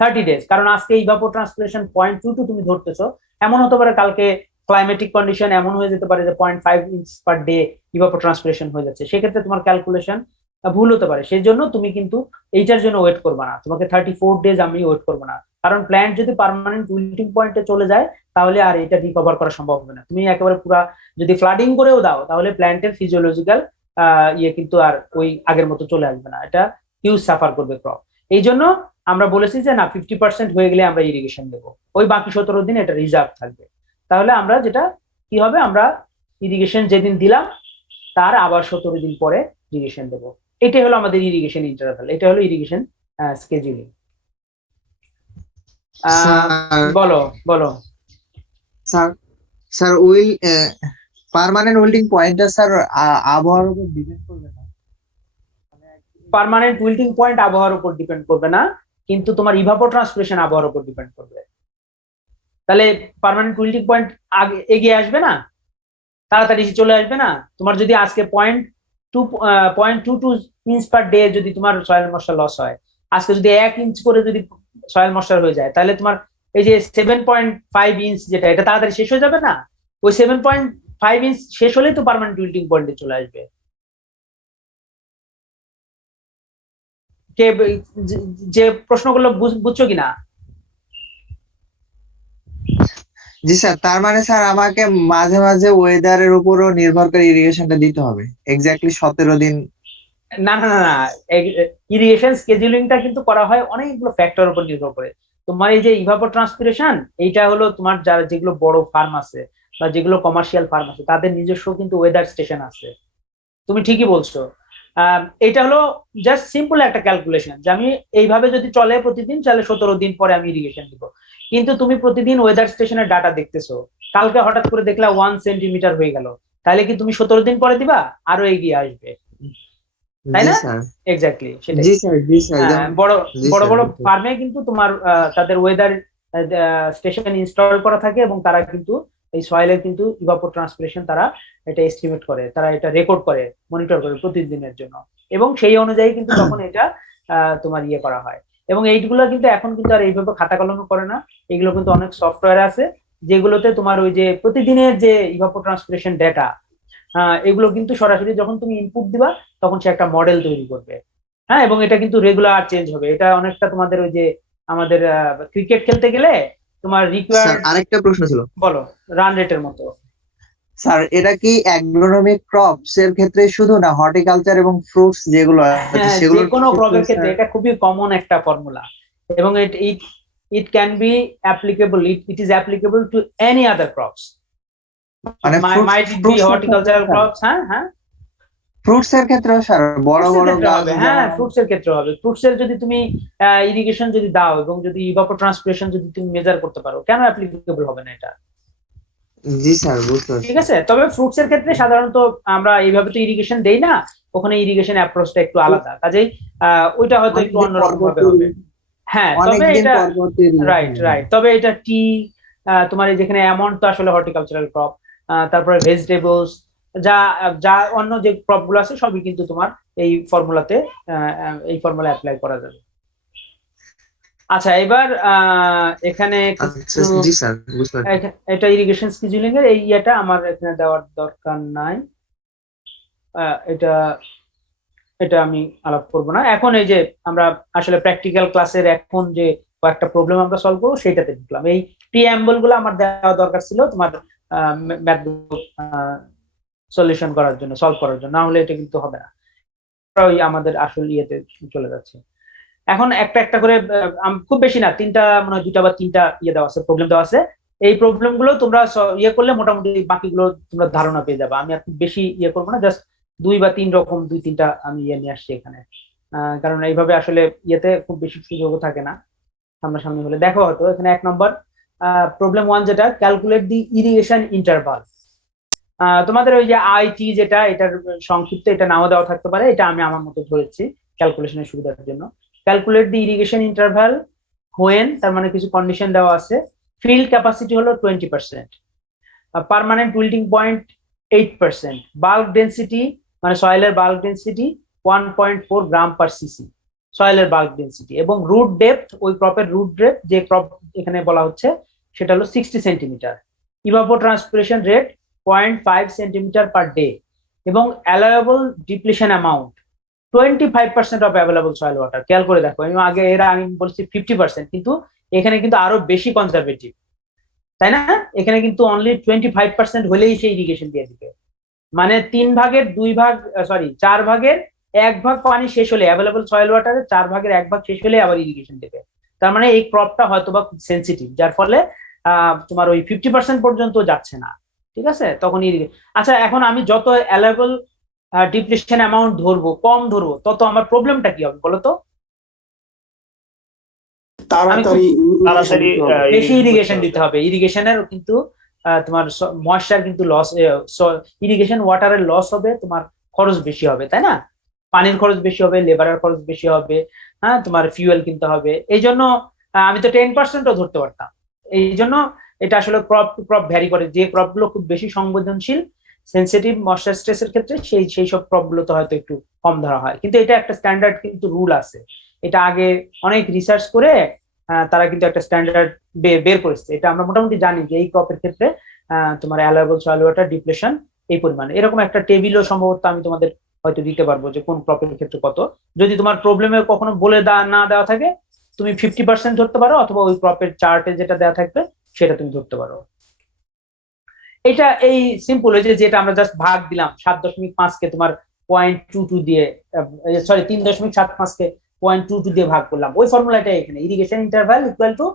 30 days, কারণ আজকে ইভাপোট্রান্সপিরেশন 0.22 তুমি ধরতেছো, এমন হতে পারে কালকে ক্লাইমেটিক কন্ডিশন এমন হয়ে যেতে পারে যে 0.5 ইঞ্চ পার ডে ইভাপোট্রান্সপিরেশন হয়ে যাচ্ছে, সেক্ষেত্রে তোমার ক্যালকুলেশন ভুল হতে পারে। সেই জন্য তুমি কিন্তু এইটার জন্য ওয়েট করবে না, তোমাকে 34 ডেজ আমি ওয়েট করবো না, কারণ প্ল্যান্ট যদি পার্মানেন্ট উইল্টিং পয়েন্টে চলে যায় তাহলে আর এটা রিকভার করা সম্ভব হবে না। তুমি একেবারে পুরো যদি ফ্লাডিং করেও দাও তাহলে প্ল্যান্টের ফিজিওলজিক্যাল ইয়ে কিন্তু আর ওই আগের মতো চলে আসবে না, এটা হিউজ সাফার করবে ক্রপ। এই জন্য আমরা বলেছি যে না 50% হয়ে গেলে আমরা ইরিগেশন দেবো, ওই বাকি 17 দিন এটা রিজার্ভ থাকবে। তাহলে আমরা যেটা কি হবে, আমরা ইরিগেশন যেদিন দিলাম তার আবার 17 দিন পরে ইরিগেশন দেবো। এটাই হলো আমাদের ইরিগেশন ইন্টারভ্যাল, এটা হলো ইরিগেশন স্কেজুলিং। বলো বলো sir. Sir will permanent holding পয়েন্টটা স্যার আবহাওয়ার উপর ডিপেন্ড করবে না? পার্মানেন্ট উইল্টিং পয়েন্ট আবহাওয়ার উপর ডিপেন্ড করবে না, কিন্তু তোমার ইভাপোট্রান্সপিরেশন আবহাওয়ার উপর ডিপেন্ড করবে। তাহলে পার্মানেন্ট উইল্টিং পয়েন্ট আগে এগিয়ে আসবে না, তাড়াতাড়ি চলে আসবে না। তোমার যদি আজকে 0.22 ইঞ্চ পার ডে যদি তোমার সয়েল ময়েশ্চার লস হয়, আজকে যদি 1 ইঞ্চ করে যদি সয়েল ময়েশ্চার হয়ে যায়, তাহলে তোমার এই যে 7.5 ইঞ্চ যেটা, এটা তাড়াতাড়ি শেষ হয়ে যাবে না? ওই 7.5 ইঞ্চ শেষ হলেই তো পার্মানেন্ট উইল্টিং পয়েন্টে চলে আসবে। কে যে প্রশ্নগুলো বুঝছো কিনা? জি স্যার, তার মানে স্যার আমাকে মাঝে মাঝে ওয়েদারের উপরও নির্ভর করে ইরিগেশনটা দিতে হবে এক্স্যাক্টলি 17 দিন? না না না না, ইরিগেশন স্কেজুলিংটা কিন্তু করা হয় অনেকগুলো ফ্যাক্টর উপর নির্ভর করে। তোমার এই যে ইভাপো ট্রান্সপিরেশন, এইটা হলো তোমার যারা যেগুলো বড় ফার্ম আছে বা যেগুলো কমার্শিয়াল ফার্ম আছে, তাদের নিজস্ব কিন্তু ওয়েদার স্টেশন আছে। তুমি ঠিকই বলছো। এটা হলো জাস্ট সিম্পল একটা ক্যালকুলেশন যে আমি এইভাবে যদি চলে প্রতিদিন, তাহলে 17 দিন পরে আমি ইরিগেশন দিব। কিন্তু তুমি প্রতিদিন ওয়েদার স্টেশনের ডাটা দেখতেছো, কালকে হঠাৎ করে দেখলা 1 সেন্টিমিটার হয়ে গেল, তাহলে কি তুমি 17 দিন পরে দিবা? আরো এগিয়ে আসবে, তাই জি না? স্যার। এক্স্যাক্টলি সেটাই। জি স্যার, জি স্যার, বড় জি বড় স্যার, বড় জি স্যার। ফার্মে কিন্তু তোমার তাদের ওয়েদার স্টেশন ইনস্টল করা থাকে, এবং তারা কিন্তু এই সয়েলের কিন্তু ইভাপো ট্রান্সপিরেশন তারা এটা এস্টিমেট করে, তারা এটা রেকর্ড করে, মনিটর করে প্রতিদিনের জন্য, এবং সেই অনুযায়ী কিন্তু তখন এটা তোমার ইয়ে করা হয়। এবং এইগুলো কিন্তু এখন কিন্তু আর এইভাবে খাতা কলমে করে না, এগুলো কিন্তু অনেক সফটওয়্যার আছে যেগুলোতে তোমার ওই যে প্রতিদিনের যে ইভাপো ট্রান্সপিরেশন ডেটা, এগুলো কিন্তু সরাসরি যখন তুমি ইনপুট দিবা, তখন সে একটা মডেল তৈরি করবে। হ্যাঁ, এবং এটা কিন্তু রেগুলার চেঞ্জ হবে। এটা অনেকটা তোমাদের ওই যে আমাদের ক্রিকেট খেলতে গেলে তোমার স্যার রিকোয়ার্ড, আরেকটা প্রশ্ন ছিল। বলো, রান রেটের মতো। স্যার এটা কি অ্যাগ্রোনমিক ক্রপস এর ক্ষেত্রে শুধু, না হর্টিকালচার এবং ফ্রুটস যেগুলো আছে হ্যাঁ, যে সেগুলোর কোনো ক্ষেত্রে ক্রপের ক্ষেত্রে স্যার? এটা খুবই কমন একটা ফর্মুলা, এবং it it it can be applicable, it is applicable to any other crops, মানে মাইট ইট বি ফ্রুটস এর ক্ষেত্রে হর্টিকালচারাল স্যার? ক্রপস। হ্যাঁ হ্যাঁ, ফ্রুটস এর ক্ষেত্রেও স্যার বড় ফ্রুটস এর বড় ক্ষেত্রে গাছ হবে, হ্যাঁ যেমন ফ্রুটস এর ক্ষেত্রে হবে। ফ্রুটস এর যদি তুমি ইরিগেশন যদি দাও এবং যদি ইভাপো ট্রান্সপিরেশন যদি তুমি মেজার করতে পারো, কেন অ্যাপ্লিকেবল হবে না এটা? জি স্যার, বুঝতে পারছি। ঠিক আছে, তবে ফ্রুটস এর ক্ষেত্রে সাধারণত আমরা এইভাবে তো ইরিগেশন দেই না, ওখানে ইরিগেশন অ্যাপ্রোচটা একটু আলাদা, কাজেই ওইটা হয়তো একটু অনেকদিন পর অন্যরকম পর ভাবে হবে। তৈরি, হ্যাঁ, তবে অনেকদিন এটা পর পর তৈরি রাইট হ্যাঁ। রাইট, তবে এটা টি, তোমার এই যেখানে অ্যামন্ড তো আসলে হর্টিকালচারাল ক্রপ, তারপরে ভেজিটেবলস, যা যা অন্য যে ক্রপ গুলো আছে সবই কিন্তু তোমার এই ফর্মুলাতে, এই ফর্মুলা অ্যাপ্লাই করা যাবে। আচ্ছা, এবার এখানে আচ্ছা কিছু, জি স্যার, বুঝতে পারছি। এটা ইরিগেশন স্কিজুলিং এর এই ইয়েটা আমার এখানে দেওয়ার দরকার নাই। এটা এটা আমি আলাপ করব না এখন। এই যে আমরা আসলে প্র্যাকটিক্যাল ক্লাসের এখন যে কয়েকটা প্রবলেম আমরা সলভ করবো সেটাতে ঢুকলাম। এই প্রিঅ্যাম্বল গুলো আমার দেওয়া দরকার ছিল তোমার ম্যাথ সলিউশন করার জন্য, সলভ করার জন্য, না হলে এটা কিন্তু হবে না। ওই আমাদের আসল ইয়েতে চলে যাচ্ছে। এখন একটা একটা করে, খুব বেশি না, তিনটা মনে হয়, দুটা বা তিনটা ইয়ে দেওয়া আছে, প্রবলেম দেওয়া আছে। এই প্রবলেম গুলো তোমরা ইয়ে করলে মোটামুটি বাকিগুলো তোমরা ধারণা পেয়ে যাবে। আমি আর খুব বেশি ইয়ে করবো না, জাস্ট দুই বা তিন রকম, দুই তিনটা আমি ইয়ে নিয়ে আসছি এখানে, কারণ এইভাবে আসলে ইয়েতে খুব বেশি সুযোগও থাকে না সামনাসামনি হলে। দেখো হয়তো এখানে 1 নম্বর প্রবলেম 1 যেটা, ক্যালকুলেট দি ইরিগেশন ইন্টারভাল। তোমাদের ওই যে আইটি যেটা, এটার সংক্ষিপ্ত এটা নাও দেওয়া থাকতে পারে, এটা আমি আমার মতো ধরেছি ক্যালকুলেশনের সুবিধার জন্য। Calculate the irrigation interval when, তার মানে কিছু কন্ডিশন দেওয়া আছে। ফিল্ড ক্যাপাসিটি হলো 20%, permanent wilting point 8%, bulk density মানে সয়েলের bulk density 1.4 gram per cc, সয়েলের বাল্ক ডেন্সিটি, এবং রুট ডেপথ, ওই ক্রপের রুট ডেপথ যে ক্রপ এখানে বলা হচ্ছে সেটা হলো 60 centimetre. Evapotranspiration rate 0.5 centimetre per day, এবং allowable depletion amount 25% of available soil water. খেয়াল করে দেখো, আমি বলছি 50%, কিন্তু এখানে কিন্তু আরো বেশি কনজারভেটিভ, তাই না? এখানে কিন্তু অনলি 25% হলেই সে ইরিগেশন দিয়ে দিবে। মানে 3/2 সরি 4/1 পানি শেষ হলে, অ্যাভেলেবল সয়েল ওয়াটারে 4/1 শেষ হলে আবার ইরিগেশন দেবে। তার মানে এই ক্রপটা হয়তো বা খুব সেন্সিটিভ, যার ফলে তোমার ওই 50% পর্যন্ত যাচ্ছে না। ঠিক আছে, তখন আচ্ছা, এখন আমি যত অ্যাভেলেবল ডিপ্লিশন অ্যামাউন্ট ধরবো, কম ধরবো, তত আমার প্রবলেমটা কি হবে বলো তো? আমি খুব তাড়াতাড়ি বেশি ইরিগেশন দিতে হবে। ইরিগেশনের কিন্তু তোমার ময়েশ্চার কিন্তু লস, ইরিগেশন ওয়াটারের লস হবে, তোমার খরচ বেশি হবে, তাই না? পানির খরচ বেশি হবে, লেবারের খরচ বেশি হবে, হ্যাঁ, তোমার ফিউয়েল কিনতে হবে। এই জন্য আমি তো 10%ও ধরতে পারতাম। এই জন্য এটা আসলে ক্রপ টু ক্রপ ভ্যারি করে, যে ক্রপ গুলো খুব বেশি সংবেদনশীল সেনসিটিভ ময়েশ্চার স্ট্রেসের ক্ষেত্রে সেই সব ক্রপ গুলোতে হয়তো একটু কম ধরা হয়, কিন্তু এটা একটা স্ট্যান্ডার্ড কিন্তু রুল আছে, এটা আগে অনেক রিসার্চ করে তারা কিন্তু একটা স্ট্যান্ডার্ড বের করেছে, এটা আমরা মোটামুটি জানি যে এই ক্রপের ক্ষেত্রে তোমার অ্যালায়েবল সয়েল ওয়াটার ডিপ্লেশন এই পরিমাণে। এরকম একটা টেবিলও সম্ভবত আমি তোমাদের হয়তো দিতে পারবো যে কোন ক্রপের ক্ষেত্রে কত। যদি তোমার প্রবলেমে কখনো বলে না দেওয়া থাকে, তুমি 50% ধরতে পারো, অথবা ওই ক্রপের চার্টে যেটা দেওয়া থাকবে সেটা তুমি ধরতে পারো। এটা এই সিম্পল, এই যেটা আমরা জাস্ট ভাগ দিলাম 7.5 কে তোমার 0.22 দিয়ে, সরি 3.75 কে 0.22 দিয়ে ভাগ করলাম, ওই ফর্মুলাটা এখানে, irrigation interval equal to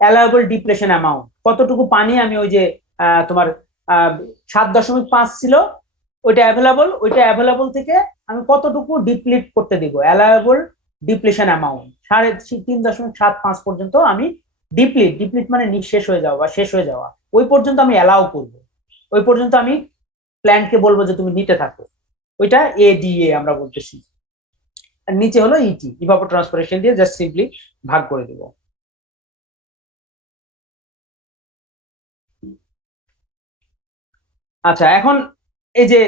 allowable depletion amount, কতটুকু পানি আমি ওই যে তোমার 7.5 ছিল ওইটা অ্যাভেলেবল থেকে আমি কতটুকু ডিপ্লিট করতে দিব, অ্যালায়েবল ডিপ্লেশন অ্যামাউন্ট 3.75 পর্যন্ত আমি ডিপ্লিট মানে নিঃশেষ হয়ে যাওয়া বা শেষ হয়ে যাওয়া, ওই পর্যন্ত আমি অ্যালাউ করব, ওই পর্যন্ত আমি প্ল্যান্টকে বলবো যে তুমি নিতে থাকো, ওইটা এডিএ আমরা বলতেছি। আর নিচে হলো ইটি, ইভাপোট্রান্সপিরেশন দিয়ে জাস্ট সিম্পলি ভাগ করে দেব। আচ্ছা, এখন এই যে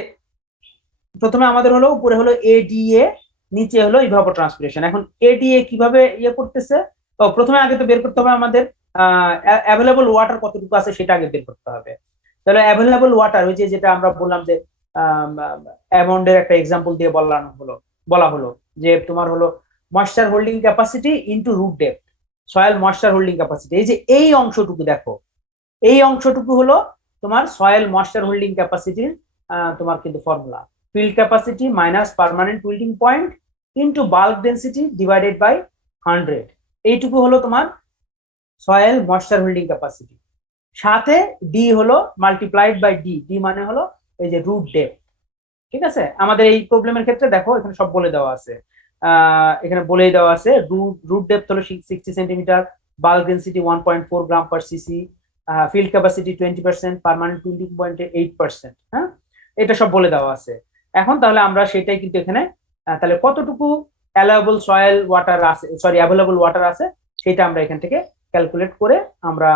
প্রথমে আমাদের হলো উপরে হলো এডিএ, নিচে হলো ইভাপোট্রান্সপিরেশন। এখন এডিএ কিভাবে ইয়ে করতেছে, তো প্রথমে আগে তো বের করতে হবে আমাদের অ্যাভেলেবল ওয়াটার কতটুকু আছে সেটা আগে বের করতে হবে। তাহলে অ্যাভেলেবল ওয়াটার ওই যে যেটা আমরা বললাম যে অ্যামাউন্টের একটা এক্সাম্পল দিয়ে বলা হলো যে তোমার হলো moisture holding capacity into root depth, soil moisture holding capacity, এই যে এই অংশটুকু দেখো, এই অংশটুকু হলো তোমার সয়েল ময়েশ্চার হোল্ডিং ক্যাপাসিটির তোমার কিন্তু formula, field capacity minus permanent wilting point into bulk density divided by 100, এইটুকু হলো তোমার সয়েল ময়েশ্চার হোল্ডিং ক্যাপাসিটি, সাথে ডি হলো মাল্টিপ্লাইড বাই ডি মানে হলো এই যে রুট ডেপথ। ঠিক আছে, আমাদের এই প্রবলেমের ক্ষেত্রে দেখো এখানে সব বলে দেওয়া আছে, এখানে বলেই দেওয়া আছে রুট ডেপথ হলো 60 centimetre, bulk density 1.4 gram per cc, field capacity 20%, permanent wilting point 8%। হ্যাঁ, এটা সব বলে দেওয়া আছে। এখন তাহলে আমরা সেটাই কিন্তু এখানে তাহলে কতটুকু অ্যালায়েবল সয়েল ওয়াটার আছে, সরি অ্যাভেলেবল ওয়াটার আছে, সেটা আমরা এখান থেকে ক্যালকুলেট করে আমরা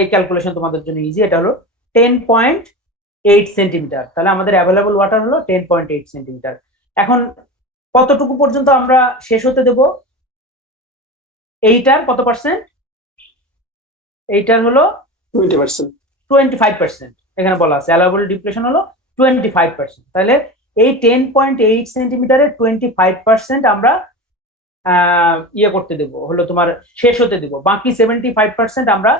এই ক্যালকুলেশন তোমাদের জন্য ইজি, এটা হলো 10.8 সেন্টিমিটার, তাহলে আমাদের অ্যাভেলেবল ওয়াটার হলো 10.8 সেন্টিমিটার। এখন কতটুকু পর্যন্ত আমরা শেষ হতে দেব, এইটার কত পার্সেন্ট, এইটার হলো 25%, এখানে বলা আছে অ্যালায়েবল ডিপ্লেশন হলো 25%, তাহলে এই 10.8 সেন্টিমিটারের 25% আমরা ইয়ে করতে দেবো, হলো তোমার শেষ হতে দেবো, বাকি 75% আমরা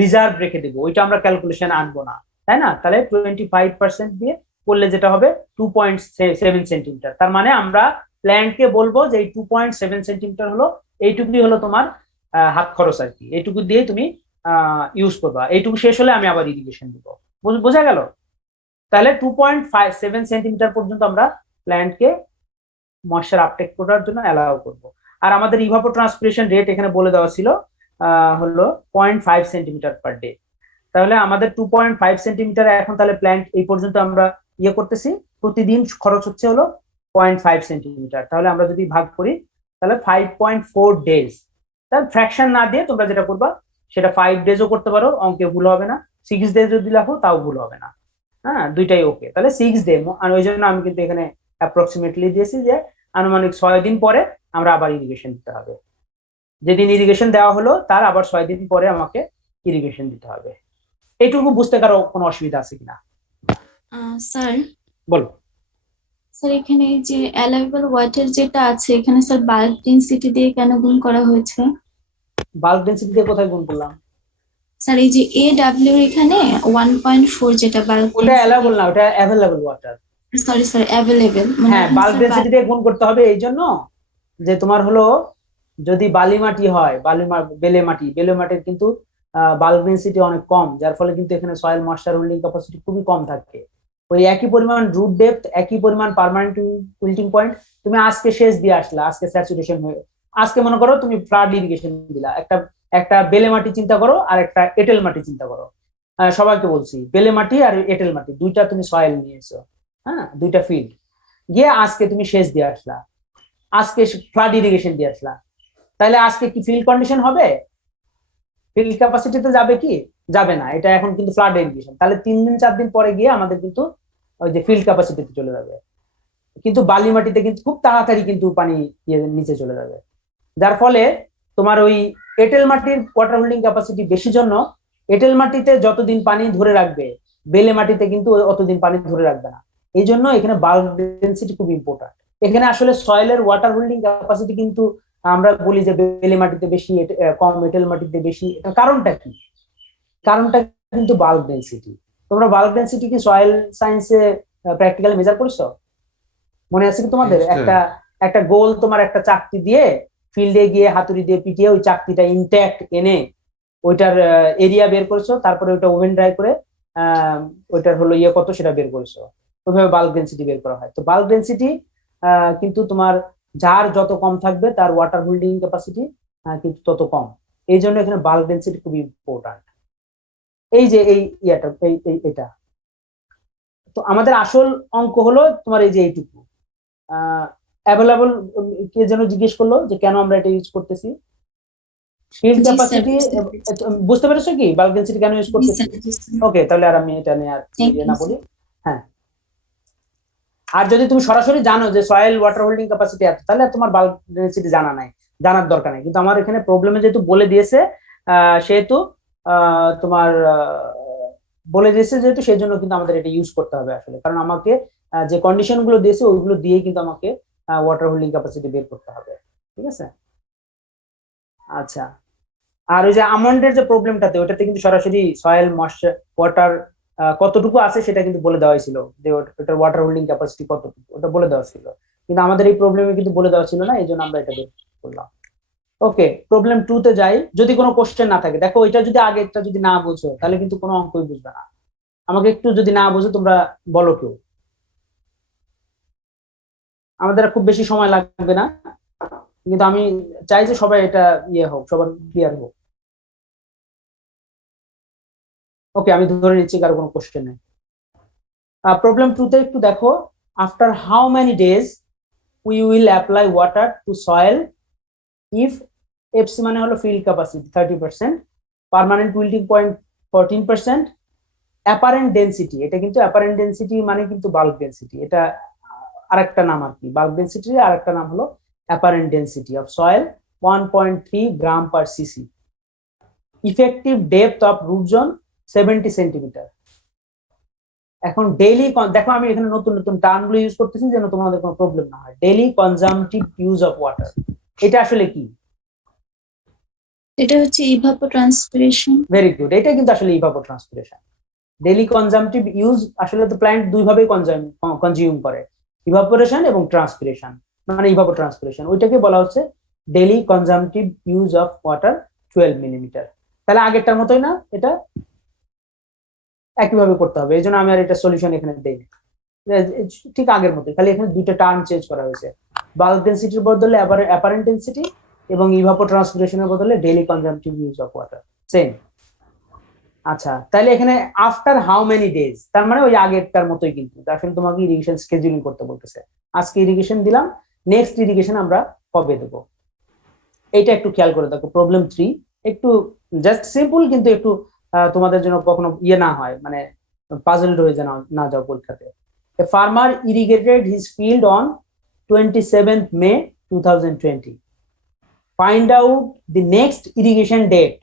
রিজার্ভ রেখে দেবো, ওইটা আমরা ক্যালকুলেশন আনবো না, তাই না? তাহলে 25% দিয়ে করলে যেটা হবে 2.7 সেন্টিমিটার, তার মানে আমরা প্ল্যান্টকে বলবো যে এই 2.7 সেন্টিমিটার হলো এইটুকুই হলো তোমার হাত খরচ আর কি, এইটুকু দিয়ে তুমি ইউজ করবা, এইটুকু শেষ হলে আমি আবার ইরিগেশন দিব, বোঝা গেল? তাহলে 2.57 সেন্টিমিটার পর্যন্ত আমরা প্ল্যান্টকে ময়েশ্চার আপটেক করার জন্য অ্যালাউ করব। আর আমাদের ইভাপোট্রান্সপিরেশন রেট এখানে বলে দেওয়া ছিল হলো 0.5 সেন্টিমিটার পার ডে, তাহলে আমাদের 2.5 সেন্টিমিটার এখন তাহলে প্ল্যান্ট এই পর্যন্ত আমরা ইয়ে করতেছি, প্রতিদিন খরচ হচ্ছে হলো 0.5 সেন্টিমিটার, তাহলে আমরা যদি ভাগ করি তাহলে 5.4 ডেজ, তাহলে ফ্র্যাকশন না দিয়ে তোমরা যেটা করবা সেটা 5 ডেজও করতে পারো, অঙ্কে ভুল হবে না, 6 ডেজ যদি লেখো তাও ভুল হবে না, হ্যাঁ দুইটাই ওকে, তাহলে 6 ডে, আর ওই জন্য আমি কিন্তু এখানে অ্যাপ্রক্সিমেটলি দিয়েছি যে আনুমানিক 6 দিন পরে আমরা আবার ইরিগেশন দিতে হবে, যেদিন ইরিগেশন দেওয়া হলো তার আবার 6 দিন পরে আমাকে ইরিগেশন দিতে হবে। এইটুকু বুঝতে কারো কোনো অসুবিধা আছে কিনা? স্যার বলো। স্যার এখানে যে অ্যালাউয়েবল ওয়াটার যেটা আছে এখানে স্যার বাল্ক ডেনসিটি দিয়ে কেন গুণ করা হয়েছে? বাল্ক ডেনসিটি দিয়ে কোথায় গুণ করলাম? স্যার এই যে AW এখানে 1.4 যেটা বাল্ক, ওটা অ্যালাউয়েবল না, ওটা available water. Sorry sir available, হ্যাঁ, বাল্ক ডেনসিটি দিয়ে গুণ করতে হবে এই জন্য যে তোমার হলো যদি বালি মাটি হয়, বেলে মাটির কিন্তু বাল্ক ডেনসিটি অনেক কম, যার ফলে কিন্তু এখানে সয়েল ময়েশ্চার হোল্ডিং ক্যাপাসিটি খুবই কম থাকে, ওই একই পরিমাণ রুট ডেপথ, একই পরিমাণ পার্মানেন্ট উইল্টিং পয়েন্ট, তুমি আজকে শেষ দিয়ে আসলা, আজকে স্যাচুরেশন হয়ে, আজকে মনে করো তুমি ফ্লাড ইরিগেশন দিলা, একটা বেলে মাটি চিন্তা করো আর একটা এঁটেল মাটি চিন্তা করো, সবাইকে বলছি বেলে মাটি আর এঁটেল মাটি দুইটা তুমি সয়েল নিয়েছো, হ্যাঁ দুইটা ফিল্ড গিয়ে আজকে তুমি শেষ দিয়ে আসলা, আজকে ফ্লাড ইরিগেশন দিয়ে আসলা, তাহলে আজকে কি ফিল্ড কন্ডিশন হবে? ফিল্ড ক্যাপাসিটিতে যাবে কি? যাবে না, এটা এখন কিন্তু ফ্লাড ইরিগেশন। তাহলে 3 দিন 4 দিন পরে গিয়ে আমাদের কিন্তু ওই যে ফিল্ড ক্যাপাসিটিতে চলে যাবে। কিন্তু বালি মাটিতে কিন্তু খুব তাড়াতাড়ি কিন্তু পানি নিচে চলে যাবে, যার ফলে তোমার ওই এঁটেল মাটির ওয়াটার হোল্ডিং ক্যাপাসিটি বেশি জন্য এঁটেল মাটিতে যতদিন পানি ধরে রাখবে, বেলে মাটিতে কিন্তু অতদিন পানি ধরে রাখবে না। এই জন্য এখানে বাল্ক ডেন্সিটি খুব ইম্পর্টেন্ট। এখানে আসলে সয়েলের ওয়াটার হোল্ডিং ক্যাপাসিটি কিন্তু আমরা বলি যে বেলে মাটিতে বেশি, কম এঁটেল মাটিতে বেশি। কারণটা কি? কারণটা কিন্তু বাল্ক ডেন্সিটি। তোমরা বাল্ক ডেন্সিটি কি সয়েল সায়েন্সে প্র্যাকটিক্যালি মেজার করেছো? মনে আছে কি তোমাদের? একটা গোল তোমার একটা চাকতি দিয়ে ফিল্ডে গিয়ে হাতুড়ি দিয়ে পিটিয়ে ওই চাকতিটা ইনট্যাক্ট এনে ওইটার এরিয়া বের করেছো, তারপরে ওইটা ওভেন ড্রাই করে ওইটার হলো কত সেটা বের করেছো। ওইভাবে বাল্ক ডেন্সিটি বের করা হয়। তো বাল্ক ডেন্সিটি কিন্তু তোমার যার যত কম থাকবে তার ওয়াটার হোল্ডিং ক্যাপাসিটি কিন্তু তত কম। এই জন্য এখানে বাল্ক ডেন্সিটি খুব ইম্পর্টেন্ট। এই যে এটা তো আমাদের আসল অঙ্ক হলো তোমার এই যে এইটুকু। অ্যাভেলেবল কে যেন জিজ্ঞেস করলো যে কেন আমরা এটা ইউজ করতেছি। ফিল্ড ক্যাপাসিটি বুঝতে পেরেছো কি? বাল্ক ডেন্সিটি কেন ইউজ করতেছি? ওকে, তাহলে আর আমি এটা নিয়ে আর না বলি। হ্যাঁ, আর যদি তুমি সরাসরি জানো যে সয়েল ওয়াটার হোল্ডিং ক্যাপাসিটি এত, তাহলে তোমার বাল্ক ডেন্সিটি জানা নাই, জানার দরকার নেই। কিন্তু আমার এখানে প্রবলেমে যেহেতু বলে দিয়েছে, সেহেতু তোমার বলে দিয়েছে যেহেতু, সেই জন্য কিন্তু আমাদের এটা ইউজ করতে হবে আসলে। কারণ আমাকে যে কন্ডিশন গুলো দিয়েছে ওইগুলো দিয়ে কিন্তু আমাকে ওয়াটার হোল্ডিং ক্যাপাসিটি বের করতে হবে। ঠিক আছে? আচ্ছা, আর ওই যে আমন্ডের যে প্রবলেমটাতে, ওটাতে কিন্তু সরাসরি সয়েল ময়েশ্চার ওয়াটার কতটুকু আছে সেটা কিন্তু বলে দেওয়া ছিল, যে ওটার ওয়াটার হোল্ডিং ক্যাপাসিটি কতটুকু, ওটা বলে দেওয়া ছিল। কিন্তু আমাদের এই প্রবলেমে কিন্তু বলে দেওয়া ছিল না, এই জন্য আমরা এটা বের করলাম। ওকে, প্রবলেম 2 তে যাই। যদি কোনো কোশ্চেন না থাকে, দেখো এটা যদি আগেরটা যদি না বুঝো তাহলে কিন্তু কোনো অঙ্কই বুঝবে না। আমাকে একটু যদি না বুঝো তোমরা বলো কেউ, আমাদের খুব বেশি সময় লাগবে না, কিন্তু আমি চাই যে সবাই এটা হোক, সবার ক্লিয়ার হোক। ওকে, আমি ধরে নিচ্ছি কারো কোনো কোশ্চেন নেই। প্রবলেম 2 তে একটু দেখো, after how many days we will apply water to soil if FC মানে হলো field capacity 30%, permanent wilting point 14%, apparent density, এটা কিন্তু অ্যাপারেন্ট ডেন্সিটি মানে কিন্তু বাল্ক ডেন্সিটি, এটা আরেকটা নাম আর কি। বাল্ক ডেন্সিটির আরেকটা নাম হলো apparent density of soil 1.3 gram per cc, effective depth of root zone 70 centimetre. এখন ডেইলি দেখো, আমি এখানে নতুন নতুন টার্মগুলো ইউজ করতেছি যেন তোমাদের কোনো প্রবলেম না হয়। ডেইলি কনজাম্পটিভ ইউজ অফ ওয়াটার, এটা আসলে কি? এটা হচ্ছে ইভাপোট্রান্সপিরেশন। ভেরি গুড, এটা কিন্তু আসলে ইভাপোট্রান্সপিরেশন। ডেইলি কনজাম্পটিভ ইউজ আসলে তো প্ল্যান্ট দুই ভাবেই কনজিউম করে, ইভাপোরেশন এবং ট্রান্সপিরেশন, মানে ইভাপোট্রান্সপিরেশন, ওইটাকে বলা হচ্ছে daily কনজাম্পটিভ use of water 12 millimetre. তাহলে আগেরটার মতোই না, এটা একইভাবে করতে হবে। এই জন্য আমি আর এটা সলিউশন এখানে দেইনি, ঠিক আগের মতোই, খালি এখানে দুইটা টার্ম চেঞ্জ করা হয়েছে। বাল্ক ডেন্সিটির বদলে অ্যাপারেন্ট ডেন্সিটি এবং ইভাপোট্রান্সপিরেশনের বদলে daily কনজাম্পটিভ use of water, same. আচ্ছা, তাহলে এখানে আফটার হাউ মেনি ডেজ, তার মানে ওই আগেরটার মতোই, কিন্তু আসলে তোমাকে ইরিগেশন স্কেজুলিং করতে বলতেছে। আজকে ইরিগেশন দিলাম, নেক্সট ইরিগেশন আমরা কবে দেবো, এইটা একটু খেয়াল করে দেখো। প্রবলেম 3 একটু জাস্ট সিম্পল, কিন্তু একটু তোমাদের জন্য কখনো না হয়, মানে পাজলড হয়ে না যাও পরীক্ষাতে। A farmer irrigated his field on 27th May 2020. Find out the next irrigation date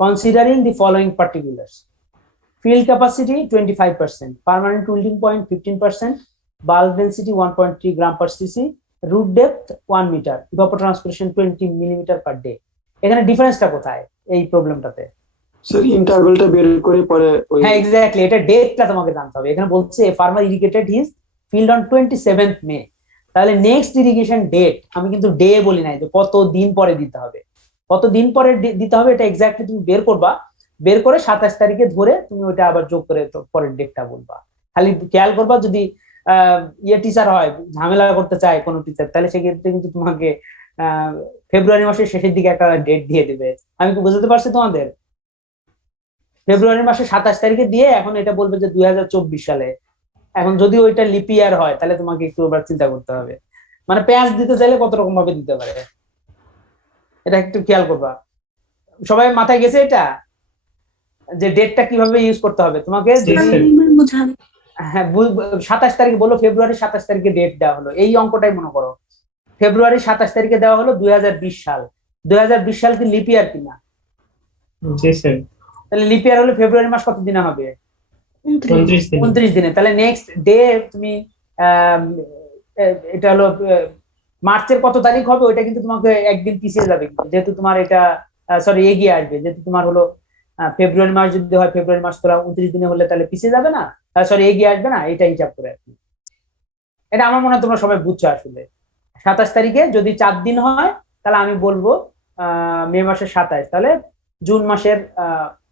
considering the following particulars: field capacity 25%, permanent wilting point 15%, bulk density 1.3 gram per cc, root depth 1 meter, evapotranspiration 20 millimeter per day. এখানে ডিফারেন্সটা কোথায় এই প্রবলেমটাতে? Sir ইন্টারভ্যালটা বের করে পরে হ্যাঁ, exactly, এটা ডেটটা তোমাকে জানতে হবে। এখানে বলছে farmer irrigated his field on 27th মে, তাহলে নেক্সট ইরিগেশন ডেট আমি কিন্তু ডে বলি নাই, যে কত দিন পরে দিতে হবে, কত দিন পরে দিতে হবে এটা এক্স্যাক্টলি তুমি বের করবা। বের করে 27 তারিখে ধরে তুমি ওইটা আবার যোগ করে পরের ডেটটা বলবা। খালি খেয়াল করবা, যদি টিচার হয়, ঝামেলা করতে চায় কোনো টিচার, তাহলে সেক্ষেত্রে কিন্তু তোমাকে ফেব্রুয়ারি মাসের শেষের দিকে একটা ডেট দিয়ে দিবে। আমি কি বুঝতে পারছি তোমাদের? ফেব্রুয়ারি মাসের 27 তারিখে দিয়ে এখন এটা বলবে যে 2024 সালে। এখন যদি ওইটা লিপ ইয়ার হয় তাহলে তোমাকে একটু আবার চিন্তা করতে হবে, মানে পেঁয়াজ দিতে চাইলে কত রকম ভাবে দিতে পারে, এটা একটু খেয়াল করবা। সবাই মাথায় গেছে এটা? যে ডেটটা কিভাবে ইউজ করতে হবে তোমাকে জি, যদি স্যার। হ্যাঁ 27 তারিখ বলো, ফেব্রুয়ারি 27 তারিখে ডেট দেওয়া হলো, এই অঙ্কটাই মনে করো। ফেব্রুয়ারি 27 তারিখে দেওয়া হলো 2020 সাল। 2020 সাল কি লিপ ইয়ার কিনা? জি স্যার। তাহলে লিপ ইয়ার হলে ফেব্রুয়ারি মাস কত দিনে হবে? 29 দিন। 29 দিনে। তাহলে নেক্সট ডে তুমি আম, এটা হলো মার্চের কত তারিখ হবে, ওইটা কিন্তু তোমাকে একদিন পিছিয়ে যাবে, কিন্তু যেহেতু তোমার এটা সরি এগিয়ে আসবে, যেহেতু তোমার হলো ফেব্রুয়ারি মাস যদি হয়, ফেব্রুয়ারি মাস তোরা 29 দিনে হলে তাহলে পিছিয়ে যাবে না, সরি এগিয়ে আসবে না, এটা হিসাব করে আর কি। এটা আমার মনে হয় তোমরা সবাই বুঝছো আসলে। 27 তারিখে যদি 4 দিন হয় তাহলে আমি বলবো মে মাসের 27, তাহলে জুন মাসের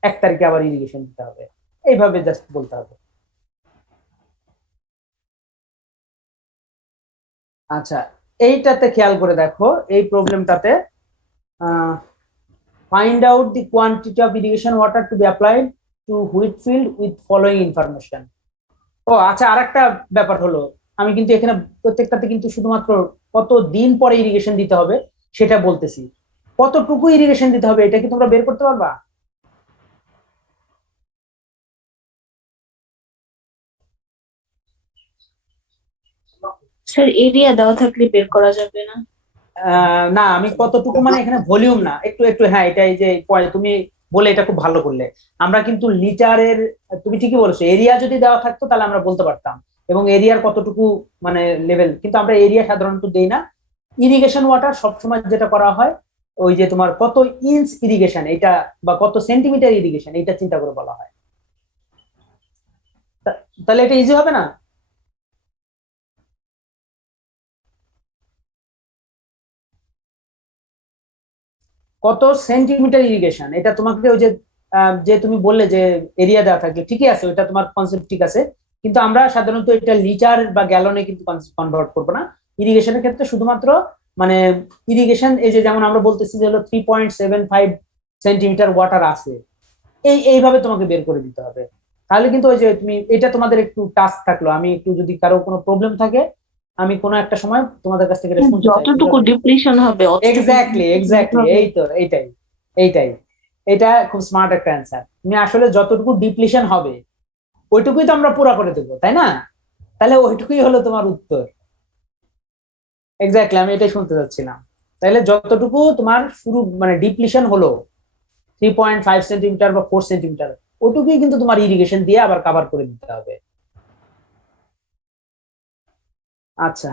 1 তারিখে আবার ইরিগেশন দিতে হবে, এইভাবে জাস্ট বলতে হবে। আচ্ছা, এইটাতে খেয়াল করে দেখো, এই প্রবলেমটাতে find out the quantity of irrigation water to be applied to wheat field with following information. ও আচ্ছা, আরেকটা ব্যাপার হলো, আমি কিন্তু এখানে প্রত্যেকটাতে কিন্তু শুধুমাত্র কত দিন পরে ইরিগেশন দিতে হবে সেটা বলতেছি, কতটুকু ইরিগেশন দিতে হবে এটা কি তোমরা বের করতে পারবা? স্যার এরিয়া দেওয়া থাকলে বের করা যাবে না? না, আমি কতটুকু মানে এখানে ভলিউম না, একটু একটু, হ্যাঁ এটা এই যে তুমি বলে এটা খুব ভালো করলে। আমরা কিন্তু লিটারের, তুমি ঠিকই বলেছো, এরিয়া যদি দেওয়া থাকতো তাহলে আমরা বলতে পারতাম, এবং এরিয়ার কতটুকু মানে লেভেল, কিন্তু আমরা এরিয়া সাধারণত দেই না। ইরিগেশন ওয়াটার সবসময় যেটা করা হয়, ওই যে তোমার কত ইঞ্চ ইরিগেশন এটা বা কত সেন্টিমিটার ইরিগেশন এটা চিন্তা করে বলা হয়। তাহলে এটা ইজি হবে না? কত সেন্টিমিটার ইরিগেশন, এটা তোমাকে ওই যে যে তুমি বললে যে এরিয়া দেওয়া থাকলে ঠিকই আছে, ওইটা তোমার কনসেপ্ট ঠিক আছে, কিন্তু আমরা সাধারণত এটা লিটার বা গ্যালনে কিন্তু কনভার্ট করবো না। ইরিগেশনের ক্ষেত্রে শুধুমাত্র মানে ইরিগেশন, এই যে যেমন আমরা বলতেছি যে হলো 3.75 সেন্টিমিটার ওয়াটার আছে, এইভাবে তোমাকে বের করে দিতে হবে। তাহলে কিন্তু ওই যে তুমি এটা তোমাদের একটু টাস্ক থাকলো, আমি একটু যদি কারো কোনো প্রবলেম থাকে আমি কোনো একটা সময় তোমাদের কাছ থেকে এটা শুনতে চাই। যতটুকু ডিপ্লিশন হবে এক্স্যাক্টলি এক্স্যাক্টলি, এই তো এইটাই এইটাই, এটা খুব স্মার্ট একটা অ্যান্সার। তুমি আসলে যতটুকু ডিপ্লিশন হবে ওইটুকুই তো আমরা পুরা করে দেবো, তাই না? তাহলে ওইটুকুই হলো তোমার উত্তর। এক্স্যাক্টলি, আমি এটাই শুনতে চাচ্ছিলাম। তাহলে যতটুকু তোমার শুরু মানে ডিপ্লিশন হলো 3.5 সেন্টিমিটার বা 4 সেন্টিমিটার, ওটুকুই কিন্তু তোমার ইরিগেশন দিয়ে আবার কভার করে দিতে হবে। আচ্ছা,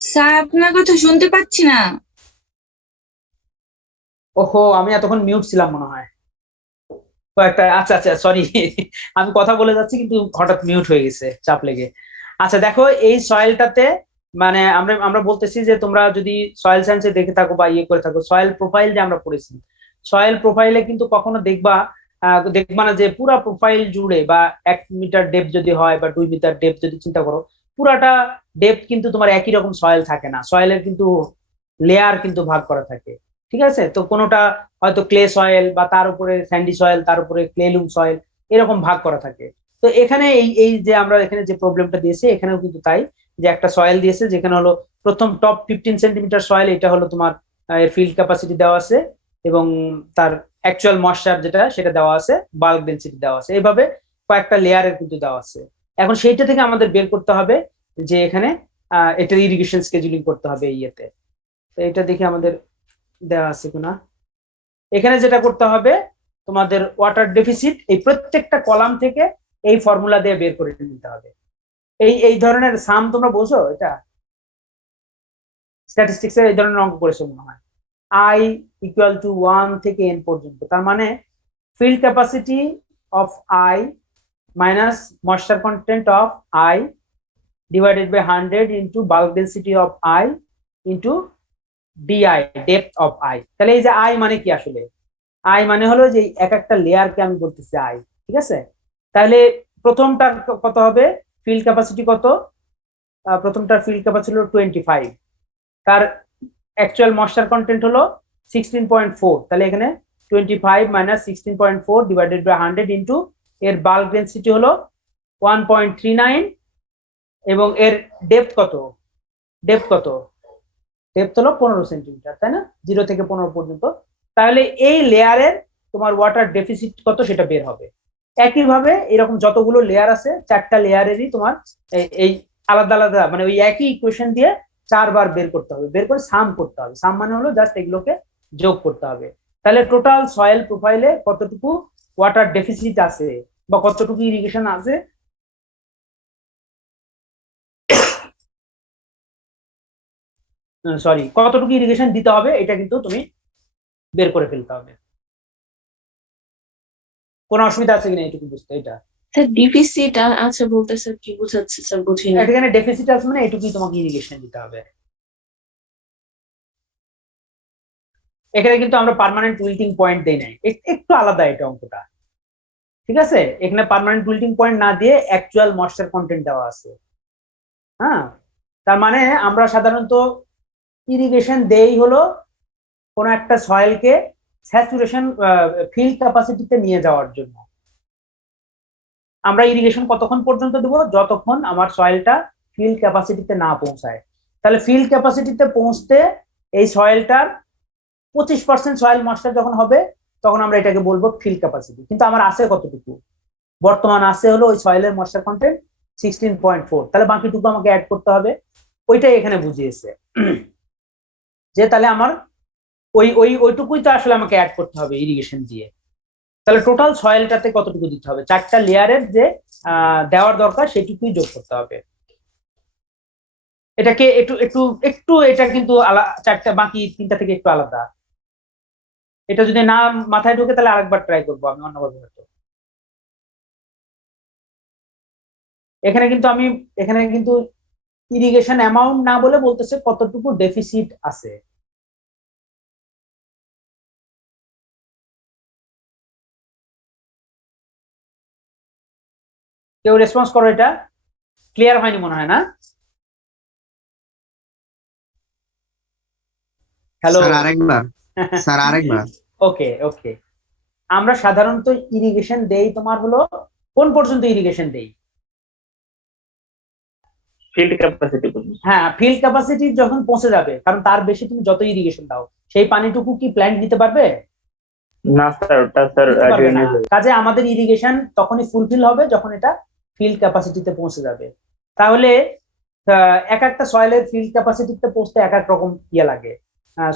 স্যার আপনার কথা শুনতে পাচ্ছি না। ওহো, আমি এতক্ষণ মিউট ছিলাম মনে হয় কয়েকটা। আচ্ছা আচ্ছা, সরি আমি কথা বলে যাচ্ছি কিন্তু হঠাৎ মিউট হয়ে গেছে চাপ লেগে। আচ্ছা দেখো, এই সয়েলটাতে মানে আমরা আমরা বলতেছি যে তোমরা যদি সয়েল সায়েন্সে দেখে থাকো বা ইয়ে করে থাকো, সয়েল প্রোফাইল যে আমরা পড়েছি, সয়েল প্রোফাইলে কিন্তু কখনো দেখবা না যে পুরা প্রোফাইল জুড়ে বা 1 মিটার ডেপথ যদি হয় বা 2 মিটার ডেপথ যদি চিন্তা করো, পুরাটা ডেপথ কিন্তু তোমার একই রকম সয়েল থাকে না, সয়েলের কিন্তু লেয়ার কিন্তু ভাগ করা থাকে। ঠিক আছে, তো কোনোটা হয়তো ক্লে সয়েল বা তার উপরে স্যান্ডি সয়েল, তার উপরে ক্লে লুম সয়েল, এরকম ভাগ করা থাকে। তো এখানে এই এই যে আমরা এখানে যে প্রবলেমটা দিয়েছি এখানেও কিন্তু তাই, যে একটা সয়েল দিয়েছে যেখানে হলো প্রথম টপ 15 সেন্টিমিটার সয়েল, এটা হলো তোমার এর ফিল্ড ক্যাপাসিটি দেওয়া আছে এবং তার অ্যাকচুয়াল ময়েশ্চার যেটা সেটা দেওয়া আছে, বাল্ক ডেনসিটি দেওয়া আছে, এইভাবে কয়েকটা লেয়ারের কিন্তু দেওয়া আছে। এখন সেইটা থেকে আমাদের বের করতে হবে যে এখানে এটার ইরিগেশন স্কেজুলিং করতে হবে ইয়েতে। তো এটা দেখি আমাদের দেওয়া আছে কিনা। এখানে যেটা করতে হবে তোমাদের ওয়াটার ডেফিসিট এই প্রত্যেকটা কলাম থেকে এই ফর্মুলা দিয়ে বের করে নিতে হবে। এই ধরনের সাম তোমরা বোঝো, এটা স্ট্যাটিস্টিক্সে এই ধরনের অঙ্ক করেছো মনে হয়। আই ইকুয়াল টু 1 থেকে n পর্যন্ত, তার মানে field capacity of I minus moisture content of I divided by 100 into bulk density of I into DI depth of I. তাহলে এই যে আই মানে কি, আসলে আই মানে হলো যে এক একটা লেয়ারকে আমি বলতেছি আই, ঠিক আছে। তাহলে প্রথমটার কত হবে, ফিল্ড ক্যাপাসিটি কত, প্রথমটার ফিল্ড ক্যাপাসিটি হলো 25, তার অ্যাকচুয়াল ময়েশ্চার কন্টেন্ট হলো 16.4, তাহলে এখানে 25 মাইনাস 16.4 ডিভাইডেড বাই 100 ইন্টু এর বাল্ক ডেন্সিটি হলো 1.39 এবং এর ডেপথ কত, ডেপথ হলো 15 সেন্টিমিটার, তাই না, 0 থেকে 15 পর্যন্ত। তাহলে এই লেয়ারের তোমার ওয়াটার ডেফিসিট কত সেটা বের হবে। একইভাবে এরকম যতগুলো লেয়ার আছে 4টা লেয়ারেরই তোমার এই আলাদা আলাদা মানে ওই একই ইকুয়েশন দিয়ে 4 বার বের করতে হবে, বের করে সাম করতে হবে। সাম মানে হলো জাস্ট এগুলোকে যোগ করতে হবে। তাহলে টোটাল সয়েল প্রোফাইলে কতটুকু ওয়াটার ডেফিসিট আছে বা কতটুকু ইরিগেশন আছে কতটুকু ইরিগেশন দিতে হবে এটা কিন্তু তুমি বের করে ফেলতে হবে। কোনো অসুবিধা আছে কিনা এইটুকু বুঝতে? এটা স্যার ডিফিসিট আছে বলতে স্যার কি বোঝাচ্ছে স্যার বুঝিনি। এখানে ডেফিসিট আছে মানে এইটুকুই তোমাকে ইরিগেশন দিতে হবে। এখানে কিন্তু আমরা পার্মানেন্ট উইল্টিং পয়েন্ট দেই নাই, একটু আলাদা এটা অঙ্কটা, ঠিক আছে। এখানে পার্মানেন্ট উইল্টিং পয়েন্ট না দিয়ে অ্যাকচুয়াল ময়েশ্চার কন্টেন্ট দেওয়া আছে। হ্যাঁ, তার মানে আমরা সাধারণত ইরিগেশন দেই হলো কোনো একটা সয়েলকে স্যাচুরেশন ফিল্ড ক্যাপাসিটিতে নিয়ে যাওয়ার জন্য। আমরা ইরিগেশন কতক্ষণ পর্যন্ত দেবো, যতক্ষণ আমার সয়েলটা ফিল্ড ক্যাপাসিটিতে না পৌঁছায়। তাহলে ফিল্ড ক্যাপাসিটিতে পৌঁছতে এই সয়েলটার 25% সয়েল ময়েশ্চার যখন হবে তখন আমরা এটাকে বলবো ফিল্ড ক্যাপাসিটি। কিন্তু আমার আছে কতটুকু, বর্তমান আছে হলো ওই সয়েলের ময়েশ্চার কন্টেন্ট 16.4, তাহলে বাকিটুকু আমাকে অ্যাড করতে হবে। ওইটাই এখানে বুঝিয়েছে যে তাহলে আমার ওইটুকুই তো আসলে আমাকে অ্যাড করতে হবে ইরিগেশন দিয়ে। তাহলে টোটাল সয়েলটাতে কতটুকু দিতে হবে, 4টা লেয়ারের যে দেওয়ার দরকার সেটুকুই যোগ করতে হবে। এটাকে একটু একটু একটু এটা কিন্তু 4টা বাকি 3টা থেকে একটু আলাদা। এটা যদি না মাথায় ঢোকে তাহলে আরেকবার ট্রাই করবো আমি অন্যভাবে হয়তো। এখানে কিন্তু ইরিগেশন অ্যামাউন্ট না বলে বলতেছে কতটুকু ডেফিসিট আছে। কেউ রেসপন্স করো, এটা ক্লিয়ার হয়নি মনে হয় না? হ্যালো স্যার আরেকবার ওকে ওকে। আমরা সাধারণত ইরিগেশন দেই তোমার হলো কোন পর্যন্ত ইরিগেশন দেই, ফিল্ড ক্যাপাসিটি। হ্যাঁ ফিল্ড ক্যাপাসিটি যখন পৌঁছে যাবে, কারণ তার বেশি তুমি যত ইরিগেশন দাও সেই পানিটুকু কি প্ল্যান্ট নিতে পারবে না স্যার, ওটা স্যার নিতে পারবে না। কাজে আমাদের ইরিগেশন তখনই ফুলফিল হবে যখন এটা ফিল্ড ক্যাপাসিটিতে পৌঁছে যাবে। তাহলে এক একটা সয়েলের ফিল্ড ক্যাপাসিটিতে পৌঁছতে এক এক রকম ইয়ে লাগে,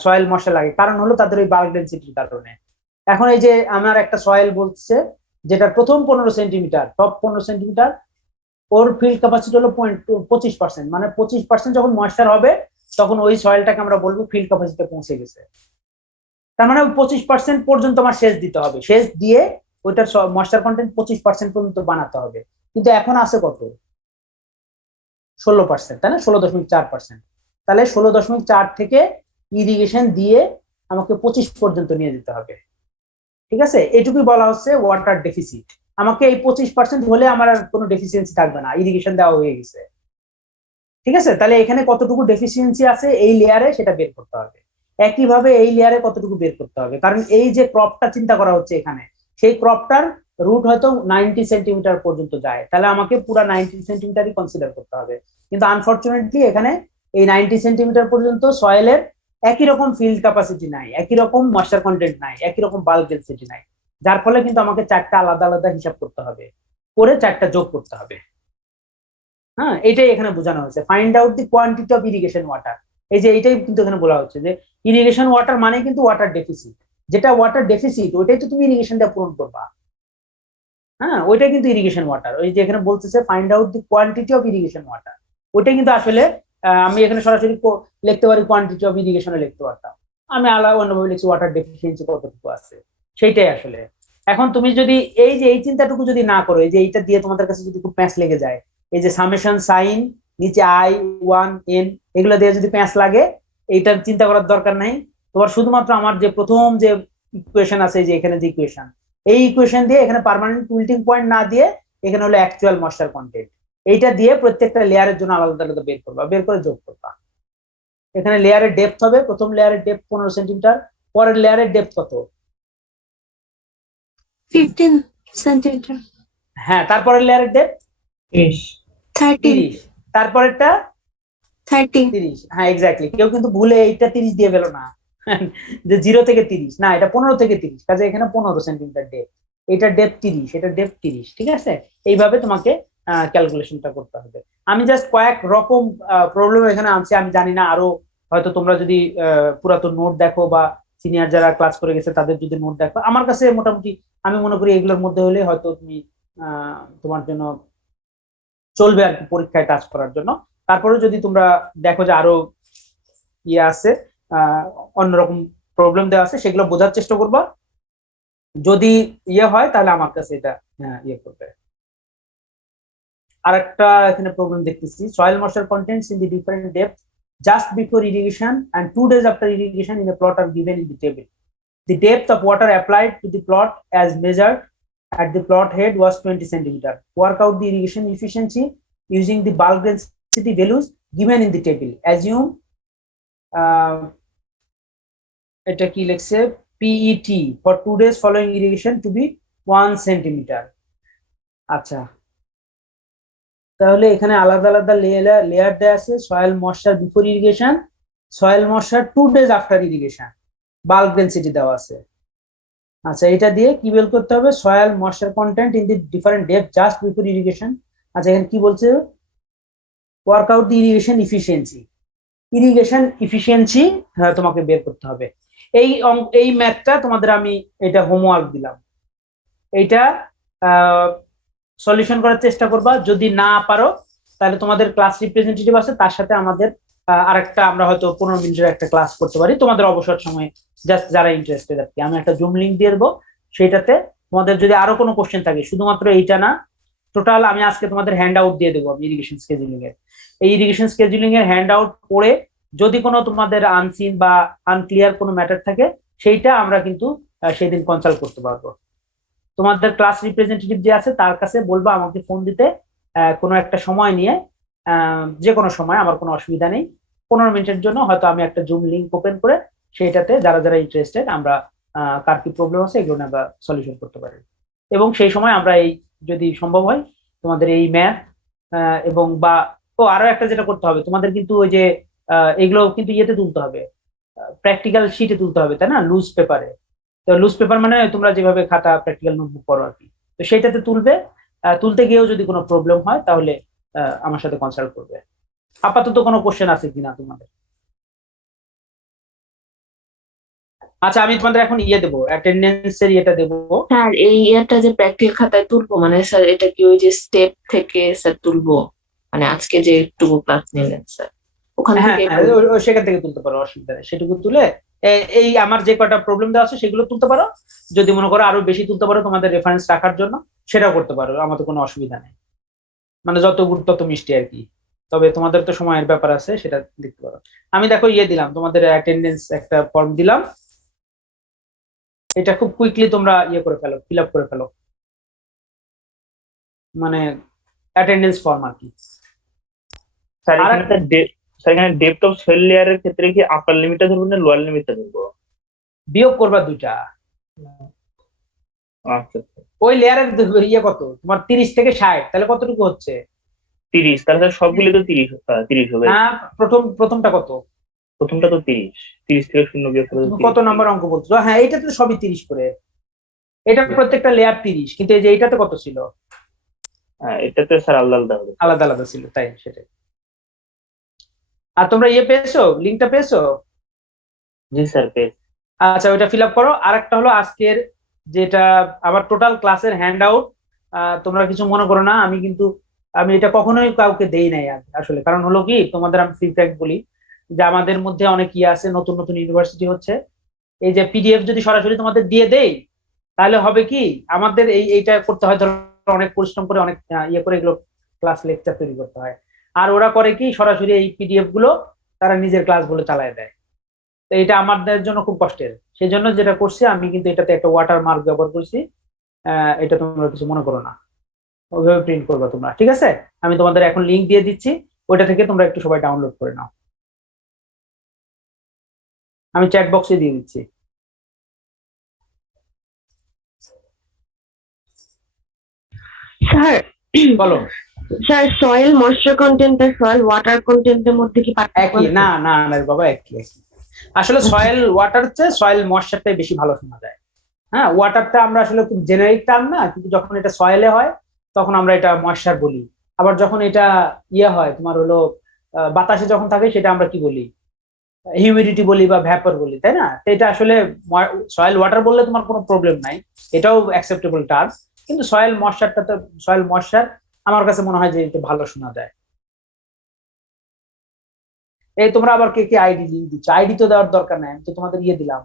সয়েল মশা লাগে, কারণ হলো তাদের ওই বাল্ক ডেনসিটির কারণে। এখন এই যে আমার একটা সয়েল বলছে যেটা প্রথম 15 সেন্টিমিটার, টপ 15 সেন্টিমিটার, ওর ফিল্ড ক্যাপাসিটি হলো 25%, মানে 25% যখন ময়েশ্চার হবে তখন ওই সয়েলটাকে আমরা বলবো ফিল্ড ক্যাপাসিটিতে পৌঁছে গেছে। তার মানে 25% পর্যন্ত আমার সেচ দিতে হবে, সেচ দিয়ে ওইটার ময়েশ্চার কন্টেন্ট 25% পর্যন্ত বানাতে হবে। কিন্তু এখন আছে কত, 16%, তাই না, 16.4%। তাহলে 16.4 থেকে ইরিগেশন দিয়ে আমাকে 25 পর্যন্ত নিয়ে যেতে হবে, ঠিক আছে। এটুকুই বলা হচ্ছে ওয়াটার ডেফিসিট। আমাকে এই 25% হলে আমার আর কোনো ডেফিসিয়েন্সি থাকবে না, ইরিগেশন দেওয়া হয়ে গেছে, ঠিক আছে। তাহলে এখানে কতটুকু ডেফিসিয়েন্সি আছে এই লেয়ারে সেটা বের করতে হবে। একইভাবে এই লেয়ারে কতটুকু বের করতে হবে, কারণ এই যে ক্রপটা চিন্তা করা হচ্ছে এখানে, সেই ক্রপটার রুট হয়তো 90 সেন্টিমিটার পর্যন্ত যায়, তাহলে আমাকে পুরো 90 সেন্টিমিটারই কনসিডার করতে হবে। কিন্তু আনফরচুনেটলি এখানে এই 90 সেন্টিমিটার পর্যন্ত সয়েলের একই রকম ফিল্ড ক্যাপাসিটি নাই, একই রকম ময়েশ্চার কন্টেন্ট নাই, একই রকম বাল্ক ডেনসিটি নাই, যার ফলে কিন্তু আমাকে 4টা আলাদা আলাদা হিসাব করতে হবে, করে 4টা যোগ করতে হবে। হ্যাঁ, এটাই এখানে বোঝানো হয়েছে, find out the quantity of irrigation water. এই যে এটাই কিন্তু এখানে বলা হচ্ছে যে ইরিগেশন ওয়াটার মানে কিন্তু ওয়াটার ডেফিসিট, যেটা ওয়াটার ডেফিসিট ওইটাই তো তুমি ইরিগেশন দিয়ে পূরণ করবা। হ্যাঁ, ওইটাই কিন্তু ইরিগেশন ওয়াটার। ওই যে এখানে বলতেছে find out the quantity of irrigation water, ওইটাই কিন্তু আসলে আমি এখানে সরাসরি লিখতে পারি কোয়ান্টিটি অফ ইরিগেশনে লিখতে পারতাম, আমি আলাদা অন্যভাবে লিখছি ওয়াটার ডেফিসিয়েন্সি কতটুকু আছে, সেইটাই আসলে। এখন তুমি যদি এই যে এই চিন্তাটুকু যদি না করো, এই যে এইটা দিয়ে তোমাদের কাছে যদি খুব প্যাঁচ লেগে যায়, এই যে সামেশন সাইন নিচে I1N এগুলো দিয়ে যদি প্যাঁচ লাগে, এইটার চিন্তা করার দরকার নাই। তোমার শুধুমাত্র আমার যে প্রথম যে ইকুয়েশন আছে, যে এখানে যে ইকুয়েশন, এই ইকুয়েশন দিয়ে এখানে পার্মানেন্ট উইল্টিং পয়েন্ট না দিয়ে এখানে হলো অ্যাকচুয়াল ময়েশ্চার কন্টেন্ট, এইটা দিয়ে প্রত্যেকটা লেয়ারের জন্য আলাদা আলাদা বের করবা, বের করে যোগ করবা। এখানে লেয়ারের ডেপথ হবে, প্রথম লেয়ারের ডেপথ 15 সেন্টিমিটার, পরের লেয়ারের ডেপথ কত? 15 সেন্টিমিটার। হ্যাঁ, তারপরের লেয়ারের ডেপথ 30 30, তারপরেরটা 30। হ্যাঁ এক্স্যাক্টলি, কেউ কিন্তু ভুলে এইটা 30 দিয়ে ফেলো না যে 0 থেকে 30 না, এটা 15 থেকে 30, কাজে এখানে 15 সেন্টিমিটার ডেপথ, এটা ডেপথ 30, এটা ডেপথ 30, ঠিক আছে? এইভাবে তোমাকে ক্যালকুলেশনটা করতে হবে। আমি জাস্ট কয়েক রকম প্রবলেম এখানে আনছি, আমি জানি না আরো হয়তো তোমরা যদি পুরাতন নোট দেখো বা সিনিয়র যারা ক্লাস করে গেছে তাদের যদি নোট দেখো, আমার কাছে মোটামুটি আমি মনে করি এগুলোর মধ্যে হলে হয়তো তুমি তোমার জন্য চলবে আর কি, পরীক্ষায় টাচ করার জন্য। তারপরে যদি তোমরা দেখো যে আরো ইয়ে আছে, অন্যরকম প্রবলেম দেওয়া আছে, সেগুলো বোঝার চেষ্টা করবা। যদি ইয়ে হয় তাহলে আমার কাছে এটা ইয়ে করবে। আর একটা এখানে প্রবলেম দেখতেছি, soil moisture contents in the different depth just before irrigation and 2 days after irrigation in a plot are given in the table. The depth of water applied to the plot as measured at the plot head was 20 centimeter. Work out the irrigation efficiency using the bulk density values given in the table. Assume এটা কি লিখছে, PET for 2 days following irrigation to be 1 centimeter. আচ্ছা, তাহলে এখানে আলাদা আলাদা layer দেওয়া আছে, soil moisture before irrigation, soil moisture 2 days after irrigation, bulk density দেওয়া আছে। আচ্ছা, এটা দিয়ে কি বের করতে হবে, soil moisture contained in the different depth just before irrigation. আচ্ছা, এখানে কি বলছে, work out the irrigation efficiency, irrigation efficiency তোমাকে বের করতে হবে। এই ম্যাথটা তোমাদের আমি এটা হোমওয়ার্ক দিলাম, এইটা সলিউশন করার চেষ্টা করবা। যদি না পারো তাহলে তোমাদের ক্লাস রিপ্রেজেন্টেটিভ আছে, তার সাথে আমাদের আরেকটা আমরা হয়তো 15 মিনিটের একটা ক্লাস করতে পারি তোমাদের অবসর সময়ে, জাস্ট যারা ইন্টারেস্টেড আর কি। আমি একটা জুম লিংক দিয়ে দেবো, সেটাতে তোমাদের যদি আরো কোনো কোশ্চেন থাকে, শুধুমাত্র এইটা না, টোটাল আমি আজকে তোমাদের হ্যান্ড আউট দিয়ে দেবো আমি ইরিগেশন স্কেজুলিং এর। এই ইরিগেশন স্কেজুলিং এর হ্যান্ড আউট পড়ে যদি কোনো তোমাদের আনসিন বা আনক্লিয়ার কোনো ম্যাটার থাকে, সেইটা আমরা কিন্তু সেই দিন কনসাল্ট করতে পারবো। তোমাদের ক্লাস রিপ্রেজেন্টেটিভ যে আছে তার কাছে বলবা আমাকে ফোন দিতে কোনো একটা সময় নিয়ে, যে কোনো সময়, আমার কোনো অসুবিধা নেই। 15 মিনিটের জন্য হয়তো আমি একটা জুম লিংক ওপেন করে সেইটাতে যারা যারা ইন্টারেস্টেড, আমরা কার কি প্রবলেম আছে এগুলো আমরা সলিউশন করতে পারি। এবং সেই সময় আমরা এই যদি সম্ভব হয় তোমাদের এই ম্যাথ এবং বা আরো একটা যেটা করতে হবে তোমাদের, কিন্তু ওই যে এগুলো কিন্তু ইয়েতে তুলতে হবে, প্র্যাকটিক্যাল শিটে তুলতে হবে, তাই না, লুজ পেপারে। তো লুজ পেপার মানে তোমরা যেভাবে খাতা প্র্যাকটিক্যাল নোটবুক করো আর কি, তো সেইটাতে তুলবে। তুলতে গিয়েও যদি কোনো প্রবলেম হয় তাহলে আমার সাথে কনসাল্ট করবে। আপাতত কোনো কোশ্চেন আছে কিনা তোমাদের? আচ্ছা, আমি তোমাদের এখন ইয়ে দেবো, অ্যাটেন্ডেন্সের ইয়েটা দেবো। স্যার এই ইয়ারটা যে প্র্যাকটিক্যাল খাতায় তুলবো, মানে স্যার এটা কি ওই যে স্টেপ থেকে স্যার তুলবো, মানে আজকে যে একটু ক্লাস নিলেন স্যার ওখান হ্যাঁ, থেকে? সেখান থেকে তুলতে পারো, অসুবিধা নেই। সেটুকু তুলে এই আমার যে কটা প্রবলেম দেওয়া আছে সেগুলো তুলতে পারো। যদি মনে করো আরো বেশি তুলতে পারো তোমাদের রেফারেন্স রাখার জন্য, সেটাও করতে পারো, আমার তো কোনো অসুবিধা নেই। মানে যত গুড তত মিষ্টি আর কি। তবে তোমাদের তো সময়ের ব্যাপার আছে, সেটা দেখতে পারো। আমি দেখো ইয়ে দিলাম তোমাদের, অ্যাটেন্ডেন্স একটা ফর্ম দিলাম, এটা খুব কুইকলি তোমরা ইয়ে করে ফেলো, ফিল আপ করে ফেলো, মানে অ্যাটেন্ডেন্স ফর্ম আর কি। স্যার এখানে ডেপথ অফ সয়েল লেয়ারের ক্ষেত্রে কি আপার লিমিটটা ধরবো না লোয়ার লিমিটটা ধরবো? বিয়োগ করবা দুইটা, আচ্ছা ওই লেয়ারের ইয়ে কত তোমার 30 থেকে 60, তাহলে কতটুকু হচ্ছে? 30, তাহলে স্যার সবগুলো তো 30 হবে। হ্যাঁ, প্রথমটা কত? প্রথমটা তো 30 থেকে 0 বিয়োগ করলে তুমি 30 কত নম্বর অঙ্ক বলছো? হ্যাঁ, এটা তো সবই 30 করে, এটা প্রত্যেকটা লেয়ার 30, কিন্তু এই যে এইটাতে কত ছিল? হ্যাঁ, এটাতে স্যার আলাদা আলাদা হবে। আলাদা আলাদা ছিল, তাই সেটাই। আর তোমরা ইয়ে পেয়েছো, লিঙ্কটা পেয়েছো? জি স্যার পেজ। আচ্ছা, ওইটা ফিল আপ করো। আর একটা হলো আজকের যেটা আমার টোটাল ক্লাসের হ্যান্ড আউট, তোমরা কিছু মনে করো না, আমি এটা কখনোই কাউকে দেই নাই আসলে। কারণ হলো কি, তোমাদের আমি ফিডব্যাক বলি যে আমাদের মধ্যে অনেক ইয়ে আছে, নতুন নতুন ইউনিভার্সিটি হচ্ছে, এই যে পিডিএফ যদি সরাসরি তোমাদের দিয়ে দেই, তাহলে হবে কি আমাদের এইটা করতে হয়, ধরো অনেক পরিশ্রম করে, অনেক ইয়ে করে এগুলো ক্লাস লেকচার তৈরি করতে হয়। আর ওরা করে কি, সরাসরি এই পিডিএফ গুলো তারা নিজের ক্লাস বলে চালায় দেয়। তো এটা আমাদের জন্য খুব কষ্টের। সেই জন্য যেটা করছি, আমি কিন্তু এটাতে একটা ওয়াটার মার্ক ব্যবহার করছি। এটা তোমরা কিছু মনে করো না, ওইভাবে প্রিন্ট করবে তোমরা, ঠিক আছে? আমি তোমাদের এখন লিঙ্ক দিয়ে দিচ্ছি, ওইটা থেকে তোমরা একটু সবাই ডাউনলোড করে নাও। আমি চ্যাট বক্সে দিয়ে দিচ্ছি। স্যার বলো। স্যার সয়েল ময়েশ্চার কন্টেন্ট আর সয়েল ওয়াটার কন্টেন্টের মধ্যে কি পার্থক্য একই আছে? না, না না বাবা, একই। আসলে সয়েল ওয়াটার চেয়ে সয়েল ময়েশ্চারটাই বেশি ভালো শোনা যায়। হ্যাঁ, ওয়াটারটা আমরা আসলে খুব জেনারিক টার্ম না, কিন্তু যখন এটা সয়েলে হয় তখন আমরা এটা ময়েশ্চার বলি। আবার যখন এটা ইয়ে হয় তোমার হলো বাতাসে যখন থাকে, সেটা আমরা কি বলি, হিউমিডিটি বলি বা ভ্যাপর বলি, তাই না? তো এটা আসলে সয়েল ওয়াটার বললে তোমার কোনো প্রবলেম নাই, এটাও অ্যাকসেপ্টেবল টার্ম। কিন্তু সয়েল ময়েশ্চারটা তো, সয়েল ময়েশ্চার আমার কাছে মনে হয় যে এটা ভালো শোনা যায়। এই তোমরা আবার কে কে আইডি লিঙ্ক দিচ্ছ? আইডি তো দেওয়ার দরকার নাই, আমি তো তোমাদের ইয়ে দিলাম,